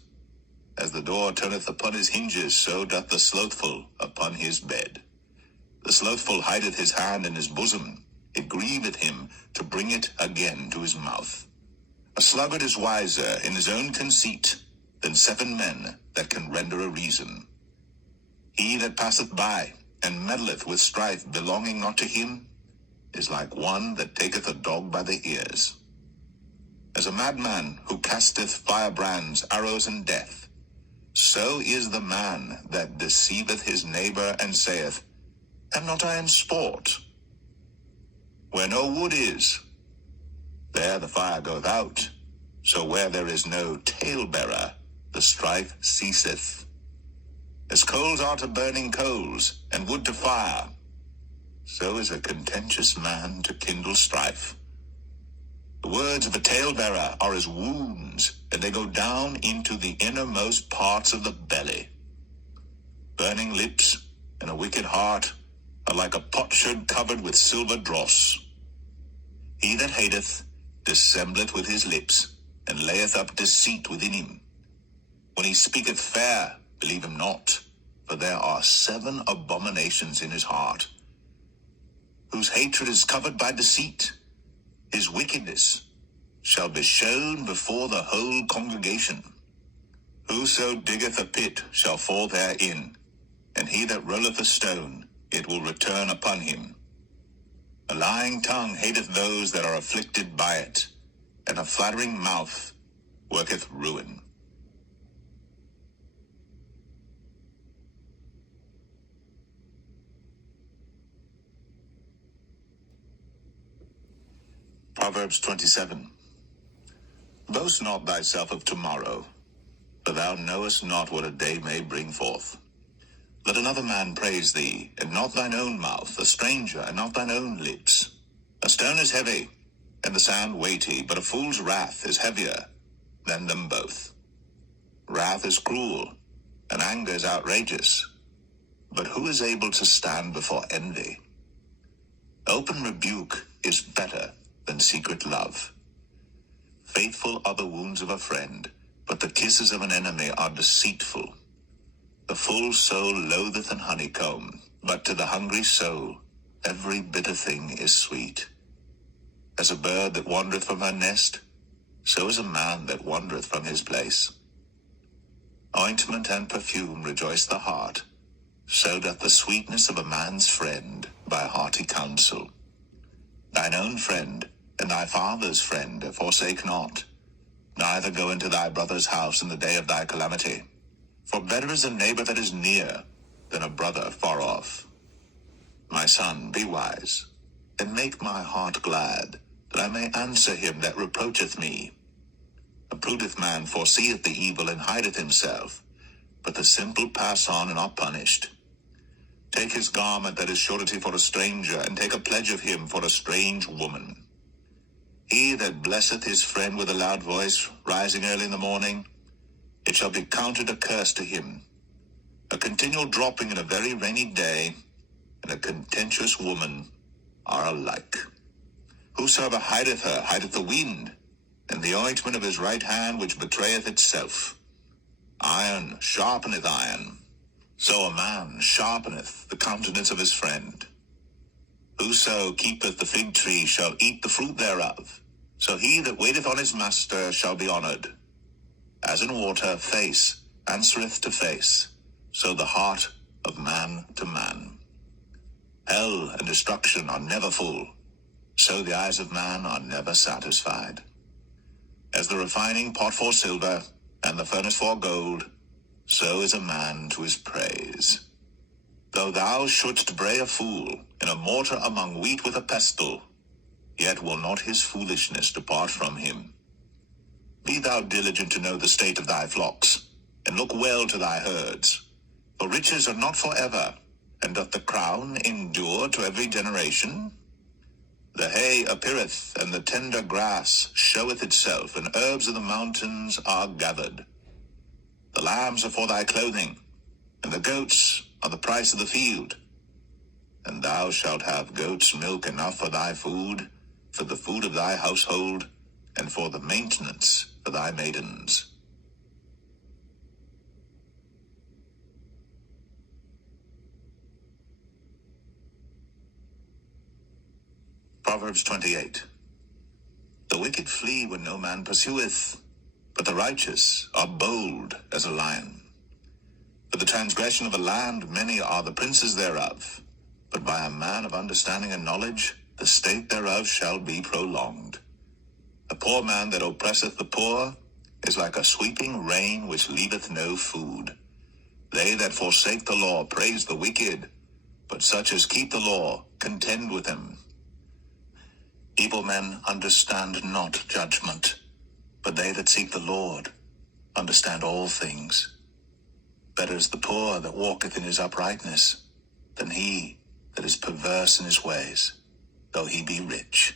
As the door turneth upon his hinges, so doth the slothful upon his bed. The slothful hideth his hand in his bosom, it grieveth him to bring it again to his mouth. A sluggard is wiser in his own conceit than 7 men that can render a reason. He that passeth by and meddleth with strife belonging not to him is like one that taketh a dog by the ears. As a madman who casteth firebrands, arrows, and death, so is the man that deceiveth his neighbor and saith, Am not I in sport? Where no wood is, there the fire goeth out. So where there is no talebearer, the strife ceaseth. As coals are to burning coals, and wood to fire, so is a contentious man to kindle strife. The words of a talebearer are as wounds, and they go down into the innermost parts of the belly. Burning lips and a wicked heart are like a potsherd covered with silver dross. He that hateth dissembleth with his lips, and layeth up deceit within him. When he speaketh fair, believe him not, for there are 7 abominations in his heart. Whose hatred is covered by deceit, his wickedness shall be shown before the whole congregation. Whoso diggeth a pit shall fall therein, and he that rolleth a stone, it will return upon him. A lying tongue hateth those that are afflicted by it, and a flattering mouth worketh ruin. Proverbs 27. Boast not thyself of tomorrow, for thou knowest not what a day may bring forth. Let another man praise thee, and not thine own mouth, a stranger, and not thine own lips. A stone is heavy, and the sand weighty, but a fool's wrath is heavier than them both. Wrath is cruel, and anger is outrageous, but who is able to stand before envy? Open rebuke is better than secret love. Faithful are the wounds of a friend, but the kisses of an enemy are deceitful. The full soul loatheth an honeycomb, but to the hungry soul every bitter thing is sweet. As a bird that wandereth from her nest, so is a man that wandereth from his place. Ointment and perfume rejoice the heart, so doth the sweetness of a man's friend by hearty counsel. Thine own friend and thy father's friend forsake not, neither go into thy brother's house in the day of thy calamity. For better is a neighbor that is near than a brother far off. My son, be wise, and make my heart glad, that I may answer him that reproacheth me. A prudent man foreseeth the evil and hideth himself, but the simple pass on and are punished. Take his garment that is surety for a stranger, and take a pledge of him for a strange woman. He that blesseth his friend with a loud voice, rising early in the morning, it shall be counted a curse to him. A continual dropping in a very rainy day, and a contentious woman are alike. Whosoever hideth her hideth the wind, and the ointment of his right hand which betrayeth itself. Iron sharpeneth iron, so a man sharpeneth the countenance of his friend. Whoso keepeth the fig tree shall eat the fruit thereof, so he that waiteth on his master shall be honored. As in water face answereth to face, so the heart of man to man. Hell and destruction are never full, so the eyes of man are never satisfied. As the refining pot for silver, and the furnace for gold, so is a man to his praise. Though thou shouldst bray a fool in a mortar among wheat with a pestle, yet will not his foolishness depart from him. Be thou diligent to know the state of thy flocks, and look well to thy herds. For riches are not forever, And doth the crown endure to every generation? The hay appeareth, and the tender grass showeth itself, and herbs of the mountains are gathered. The lambs are for thy clothing, and the goats are the price of the field. And thou shalt have goats' milk enough for thy food, for the food of thy household, and for the maintenance of thy maidens. Proverbs 28. The wicked flee when no man pursueth, but the righteous are bold as a lion. For the transgression of a land many are the princes thereof, but by a man of understanding and knowledge the state thereof shall be prolonged. A poor man that oppresseth the poor is like a sweeping rain which leaveth no food. They that forsake the law praise the wicked, but such as keep the law contend with them. Evil men understand not judgment, but they that seek the Lord understand all things. Better is the poor that walketh in his uprightness than he that is perverse in his ways, though he be rich.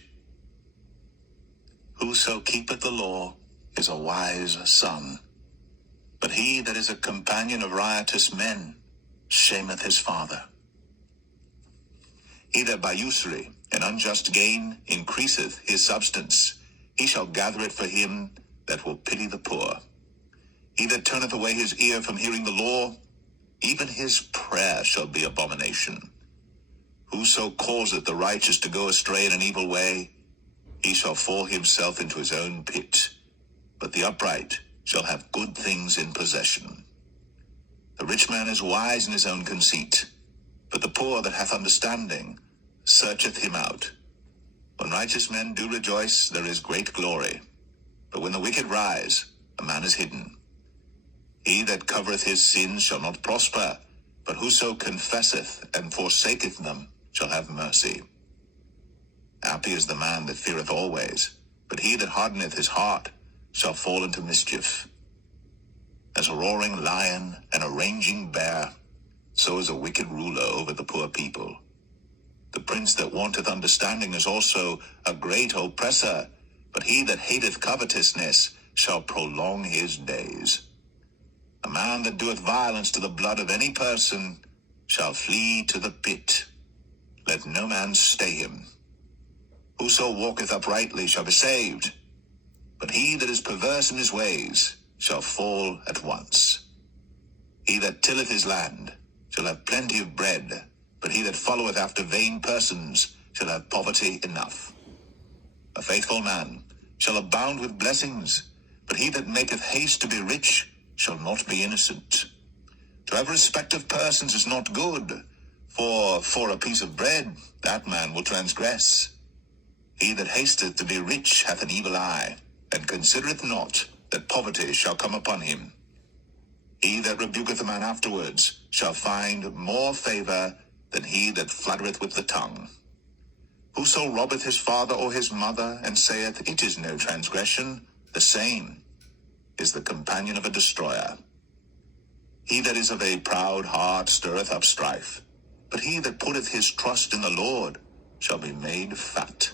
Whoso keepeth the law is a wise son, but he that is a companion of riotous men shameth his father. He that by usury and unjust gain increaseth his substance, he shall gather it for him that will pity the poor. He that turneth away his ear from hearing the law, even his prayer shall be abomination. Whoso causeth the righteous to go astray in an evil way, he shall fall himself into his own pit, but the upright shall have good things in possession. The rich man is wise in his own conceit, but the poor that hath understanding searcheth him out. When righteous men do rejoice, there is great glory, but when the wicked rise, a man is hidden. He that covereth his sins shall not prosper, but whoso confesseth and forsaketh them shall have mercy. Happy is the man that feareth always, but he that hardeneth his heart shall fall into mischief. As a roaring lion and a raging bear, so is a wicked ruler over the poor people. The prince that wanteth understanding is also a great oppressor, but he that hateth covetousness shall prolong his days. A man that doeth violence to the blood of any person shall flee to the pit. Let no man stay him. Whoso walketh uprightly shall be saved, but he that is perverse in his ways shall fall at once. He that tilleth his land shall have plenty of bread, but he that followeth after vain persons shall have poverty enough. A faithful man shall abound with blessings, but he that maketh haste to be rich shall not be innocent. To have respect of persons is not good, for a piece of bread that man will transgress. He that hasteth to be rich hath an evil eye, and considereth not that poverty shall come upon him. He that rebuketh a man afterwards shall find more favor than he that flattereth with the tongue. Whoso robbeth his father or his mother, and saith, It is no transgression, the same is the companion of a destroyer. He that is of a proud heart stirreth up strife, but he that putteth his trust in the Lord shall be made fat.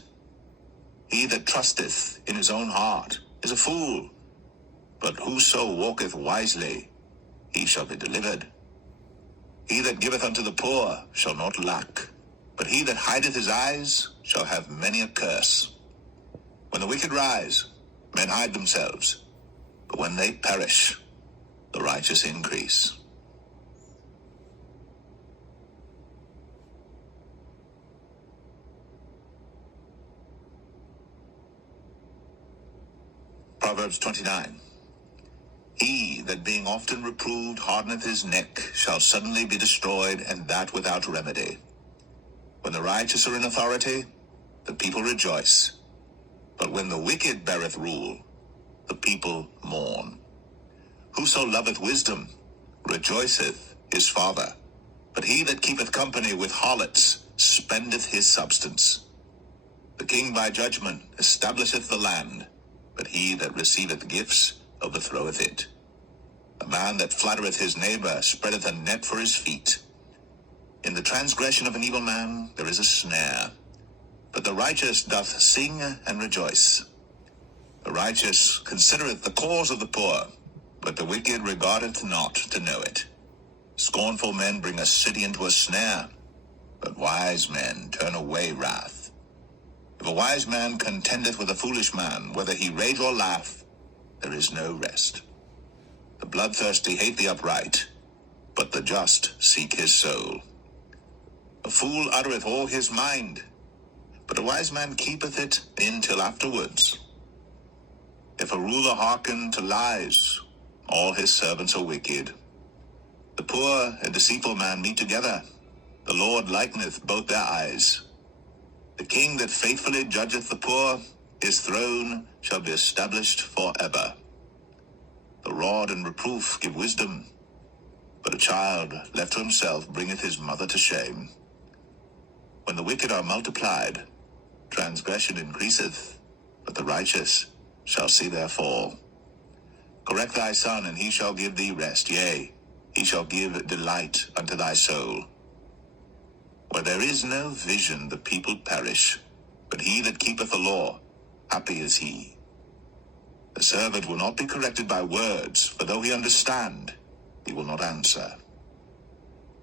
He that trusteth in his own heart is a fool, but whoso walketh wisely, he shall be delivered. He that giveth unto the poor shall not lack, but he that hideth his eyes shall have many a curse. When the wicked rise, men hide themselves, but when they perish, the righteous increase. Proverbs 29. He that being often reproved hardeneth his neck shall suddenly be destroyed, and that without remedy. When the righteous are in authority, the people rejoice, but when the wicked beareth rule, the people mourn. Whoso loveth wisdom rejoiceth his father, but he that keepeth company with harlots spendeth his substance. The king by judgment establisheth the land, but he that receiveth gifts overthroweth it. A man that flattereth his neighbor spreadeth a net for his feet. In the transgression of an evil man there is a snare, but the righteous doth sing and rejoice. The righteous considereth the cause of the poor, but the wicked regardeth not to know it. Scornful men bring a city into a snare, but wise men turn away wrath. If a wise man contendeth with a foolish man, whether he rage or laugh, there is no rest. The bloodthirsty hate the upright, but the just seek his soul. A fool uttereth all his mind, but a wise man keepeth it in till afterwards. If a ruler hearken to lies, all his servants are wicked. The poor and deceitful man meet together. The Lord likeneth both their eyes. The king that faithfully judgeth the poor, his throne shall be established forever. The rod and reproof give wisdom, but a child left to himself bringeth his mother to shame. When the wicked are multiplied, transgression increaseth, but the righteous shall see their fall. Correct thy son, and he shall give thee rest, yea, he shall give delight unto thy soul. Where there is no vision, the people perish, but he that keepeth the law, happy is he. The servant will not be corrected by words, for though he understand, he will not answer.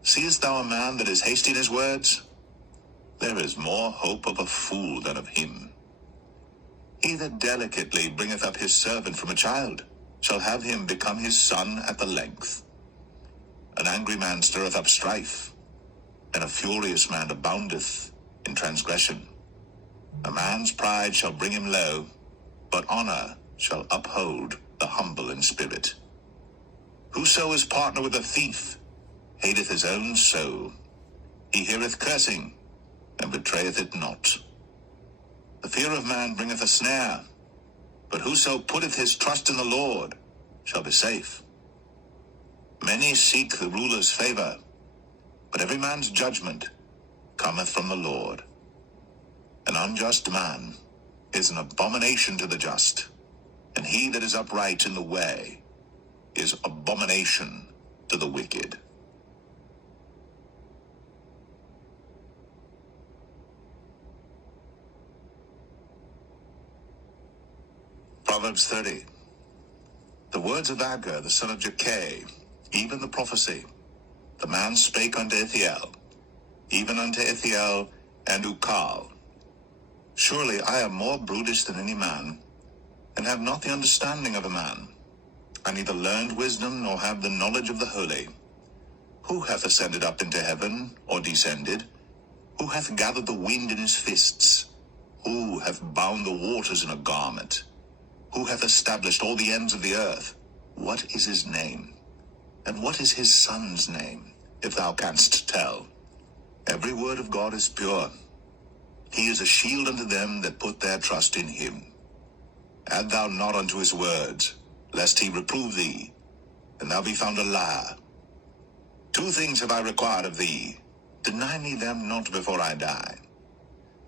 Seest thou a man that is hasty in his words? There is more hope of a fool than of him. He that delicately bringeth up his servant from a child shall have him become his son at the length. An angry man stirreth up strife, and a furious man aboundeth in transgression. A man's pride shall bring him low, but honor shall uphold the humble in spirit. Whoso is partner with a thief hateth his own soul. He heareth cursing, and betrayeth it not. The fear of man bringeth a snare, but whoso putteth his trust in the Lord shall be safe. Many seek the ruler's favor, but every man's judgment cometh from the Lord. An unjust man is an abomination to the just, and he that is upright in the way is abomination to the wicked. Proverbs 30. The words of Agur, the son of Jakeh, even the prophecy. The man spake unto Ithiel, even unto Ithiel and Ukal. Surely I am more brutish than any man, and have not the understanding of a man. I neither learned wisdom, nor have the knowledge of the holy. Who hath ascended up into heaven, or descended? Who hath gathered the wind in his fists? Who hath bound the waters in a garment? Who hath established all the ends of the earth? What is his name? And what is his son's name, if thou canst tell? Every word of God is pure. He is a shield unto them that put their trust in him. Add thou not unto his words, lest he reprove thee, and thou be found a liar. 2 things have I required of thee. Deny me them not before I die.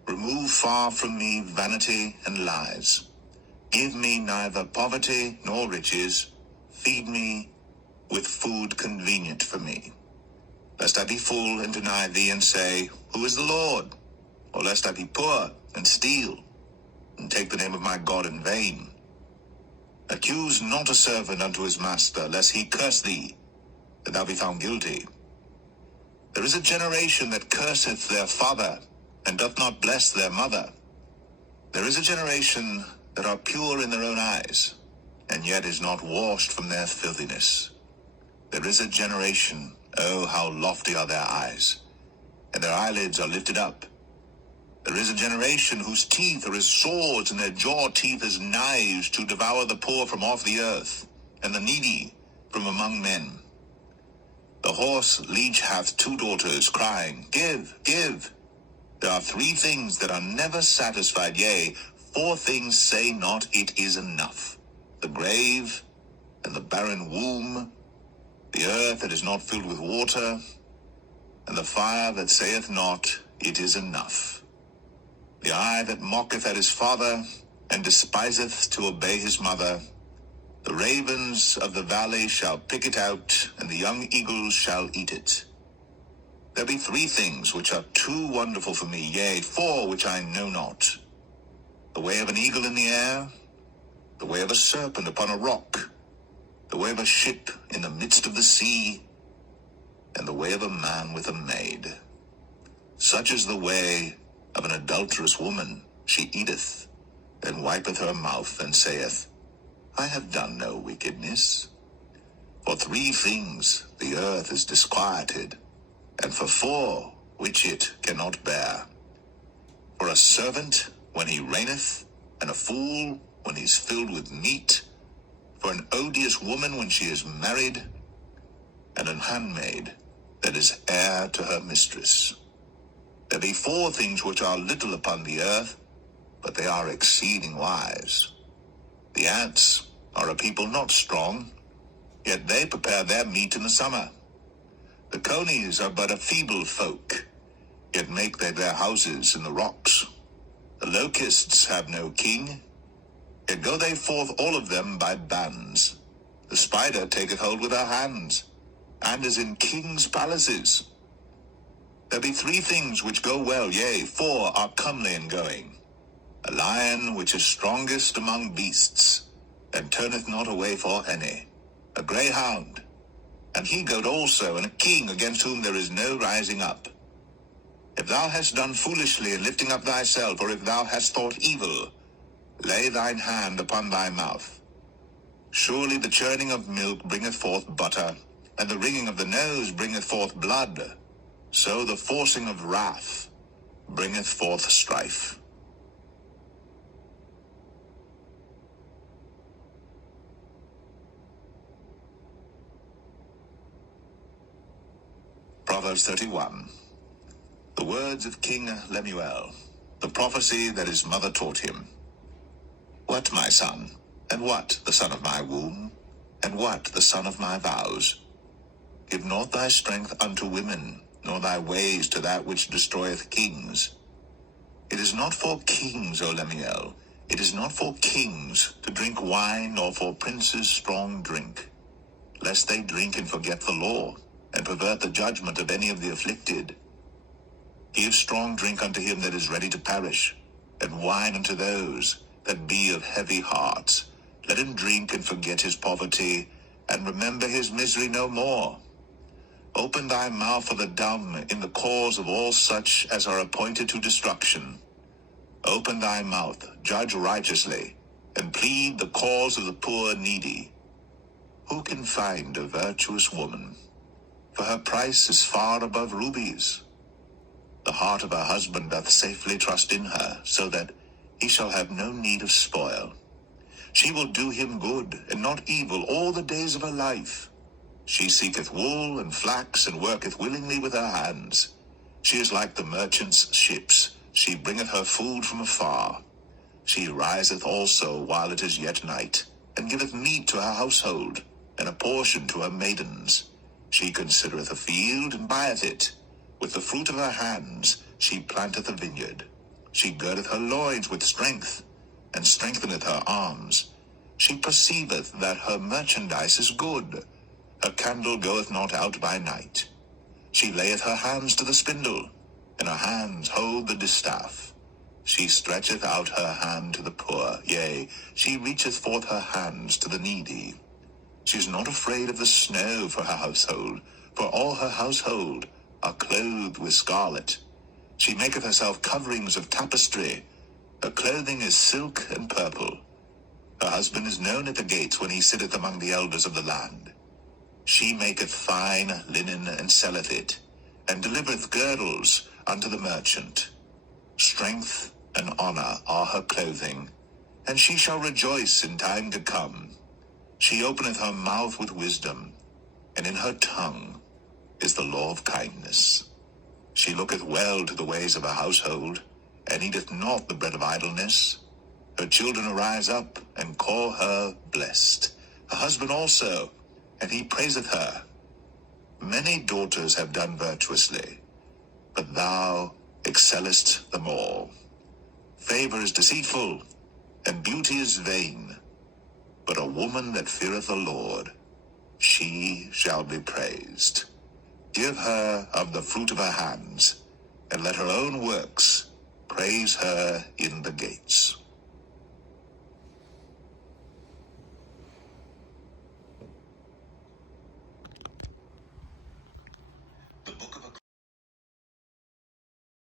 Remove far from me vanity and lies. Give me neither poverty nor riches. Feed me with food convenient for me. Lest I be full and deny thee and say, Who is the Lord? Or lest I be poor and steal, and take the name of my God in vain. Accuse not a servant unto his master, lest he curse thee, that thou be found guilty. There is a generation that curseth their father, and doth not bless their mother. There is a generation that are pure in their own eyes, and yet is not washed from their filthiness. There is a generation, oh, how lofty are their eyes, and their eyelids are lifted up. There is a generation whose teeth are as swords, and their jaw teeth as knives, to devour the poor from off the earth, and the needy from among men. The horse leech hath 2 daughters, crying, Give, give. There are 3 things that are never satisfied, yea, 4 things say not, It is enough. The grave, and the barren womb, the earth that is not filled with water, and the fire that saith not, It is enough. The eye that mocketh at his father, and despiseth to obey his mother. The ravens of the valley shall pick it out, and the young eagles shall eat it. There be three things which are too wonderful for me, yea, four which I know not. The way of an eagle in the air, the way of a serpent upon a rock, the way of a ship in the midst of the sea, and the way of a man with a maid. Such is the way of an adulterous woman. She eateth, and wipeth her mouth, and saith, I have done no wickedness. For three things the earth is disquieted, and for four which it cannot bear. For a servant when he reigneth, and a fool when he's filled with meat, for an odious woman when she is married, and an handmaid that is heir to her mistress. There be four things which are little upon the earth, but they are exceeding wise. The ants are a people not strong, yet they prepare their meat in the summer. The conies are but a feeble folk, yet make they their houses in the rocks. The locusts have no king, yet go they forth all of them by bands. The spider taketh hold with her hands, and is in kings' palaces. There be three things which go well, yea, four are comely in going. A lion which is strongest among beasts, and turneth not away for any. A greyhound, and he goat also, and a king against whom there is no rising up. If thou hast done foolishly in lifting up thyself, or if thou hast thought evil, lay thine hand upon thy mouth. Surely the churning of milk bringeth forth butter, and the wringing of the nose bringeth forth blood. So the forcing of wrath bringeth forth strife. Proverbs 31. The words of King Lemuel, the prophecy that his mother taught him. What, my son, and what the son of my womb, and what the son of my vows? Give not thy strength unto women, nor thy ways to that which destroyeth kings. It is not for kings, O Lemuel, it is not for kings to drink wine, nor for princes strong drink, lest they drink and forget the law, and pervert the judgment of any of the afflicted. Give strong drink unto him that is ready to perish, and wine unto those that be of heavy hearts. Let him drink and forget his poverty, and remember his misery no more. Open thy mouth for the dumb in the cause of all such as are appointed to destruction. Open thy mouth, judge righteously, and plead the cause of the poor needy. Who can find a virtuous woman? For her price is far above rubies. The heart of her husband doth safely trust in her, so that he shall have no need of spoil. She will do him good, and not evil, all the days of her life. She seeketh wool and flax, and worketh willingly with her hands. She is like the merchant's ships. She bringeth her food from afar. She riseth also while it is yet night, and giveth meat to her household, and a portion to her maidens. She considereth a field, and buyeth it. With the fruit of her hands she planteth a vineyard. She girdeth her loins with strength, and strengtheneth her arms. She perceiveth that her merchandise is good. Her candle goeth not out by night. She layeth her hands to the spindle, and her hands hold the distaff. She stretcheth out her hand to the poor, yea, she reacheth forth her hands to the needy. She is not afraid of the snow for her household, for all her household are clothed with scarlet. She maketh herself coverings of tapestry. Her clothing is silk and purple. Her husband is known at the gates when he sitteth among the elders of the land. She maketh fine linen and selleth it, and delivereth girdles unto the merchant. Strength and honor are her clothing, and she shall rejoice in time to come. She openeth her mouth with wisdom, and in her tongue is the law of kindness. She looketh well to the ways of her household, and eateth not the bread of idleness. Her children arise up, and call her blessed. Her husband also, and he praiseth her. Many daughters have done virtuously, but thou excellest them all. Favor is deceitful, and beauty is vain, but a woman that feareth the Lord, she shall be praised. Give her of the fruit of her hands, and let her own works praise her in the gates.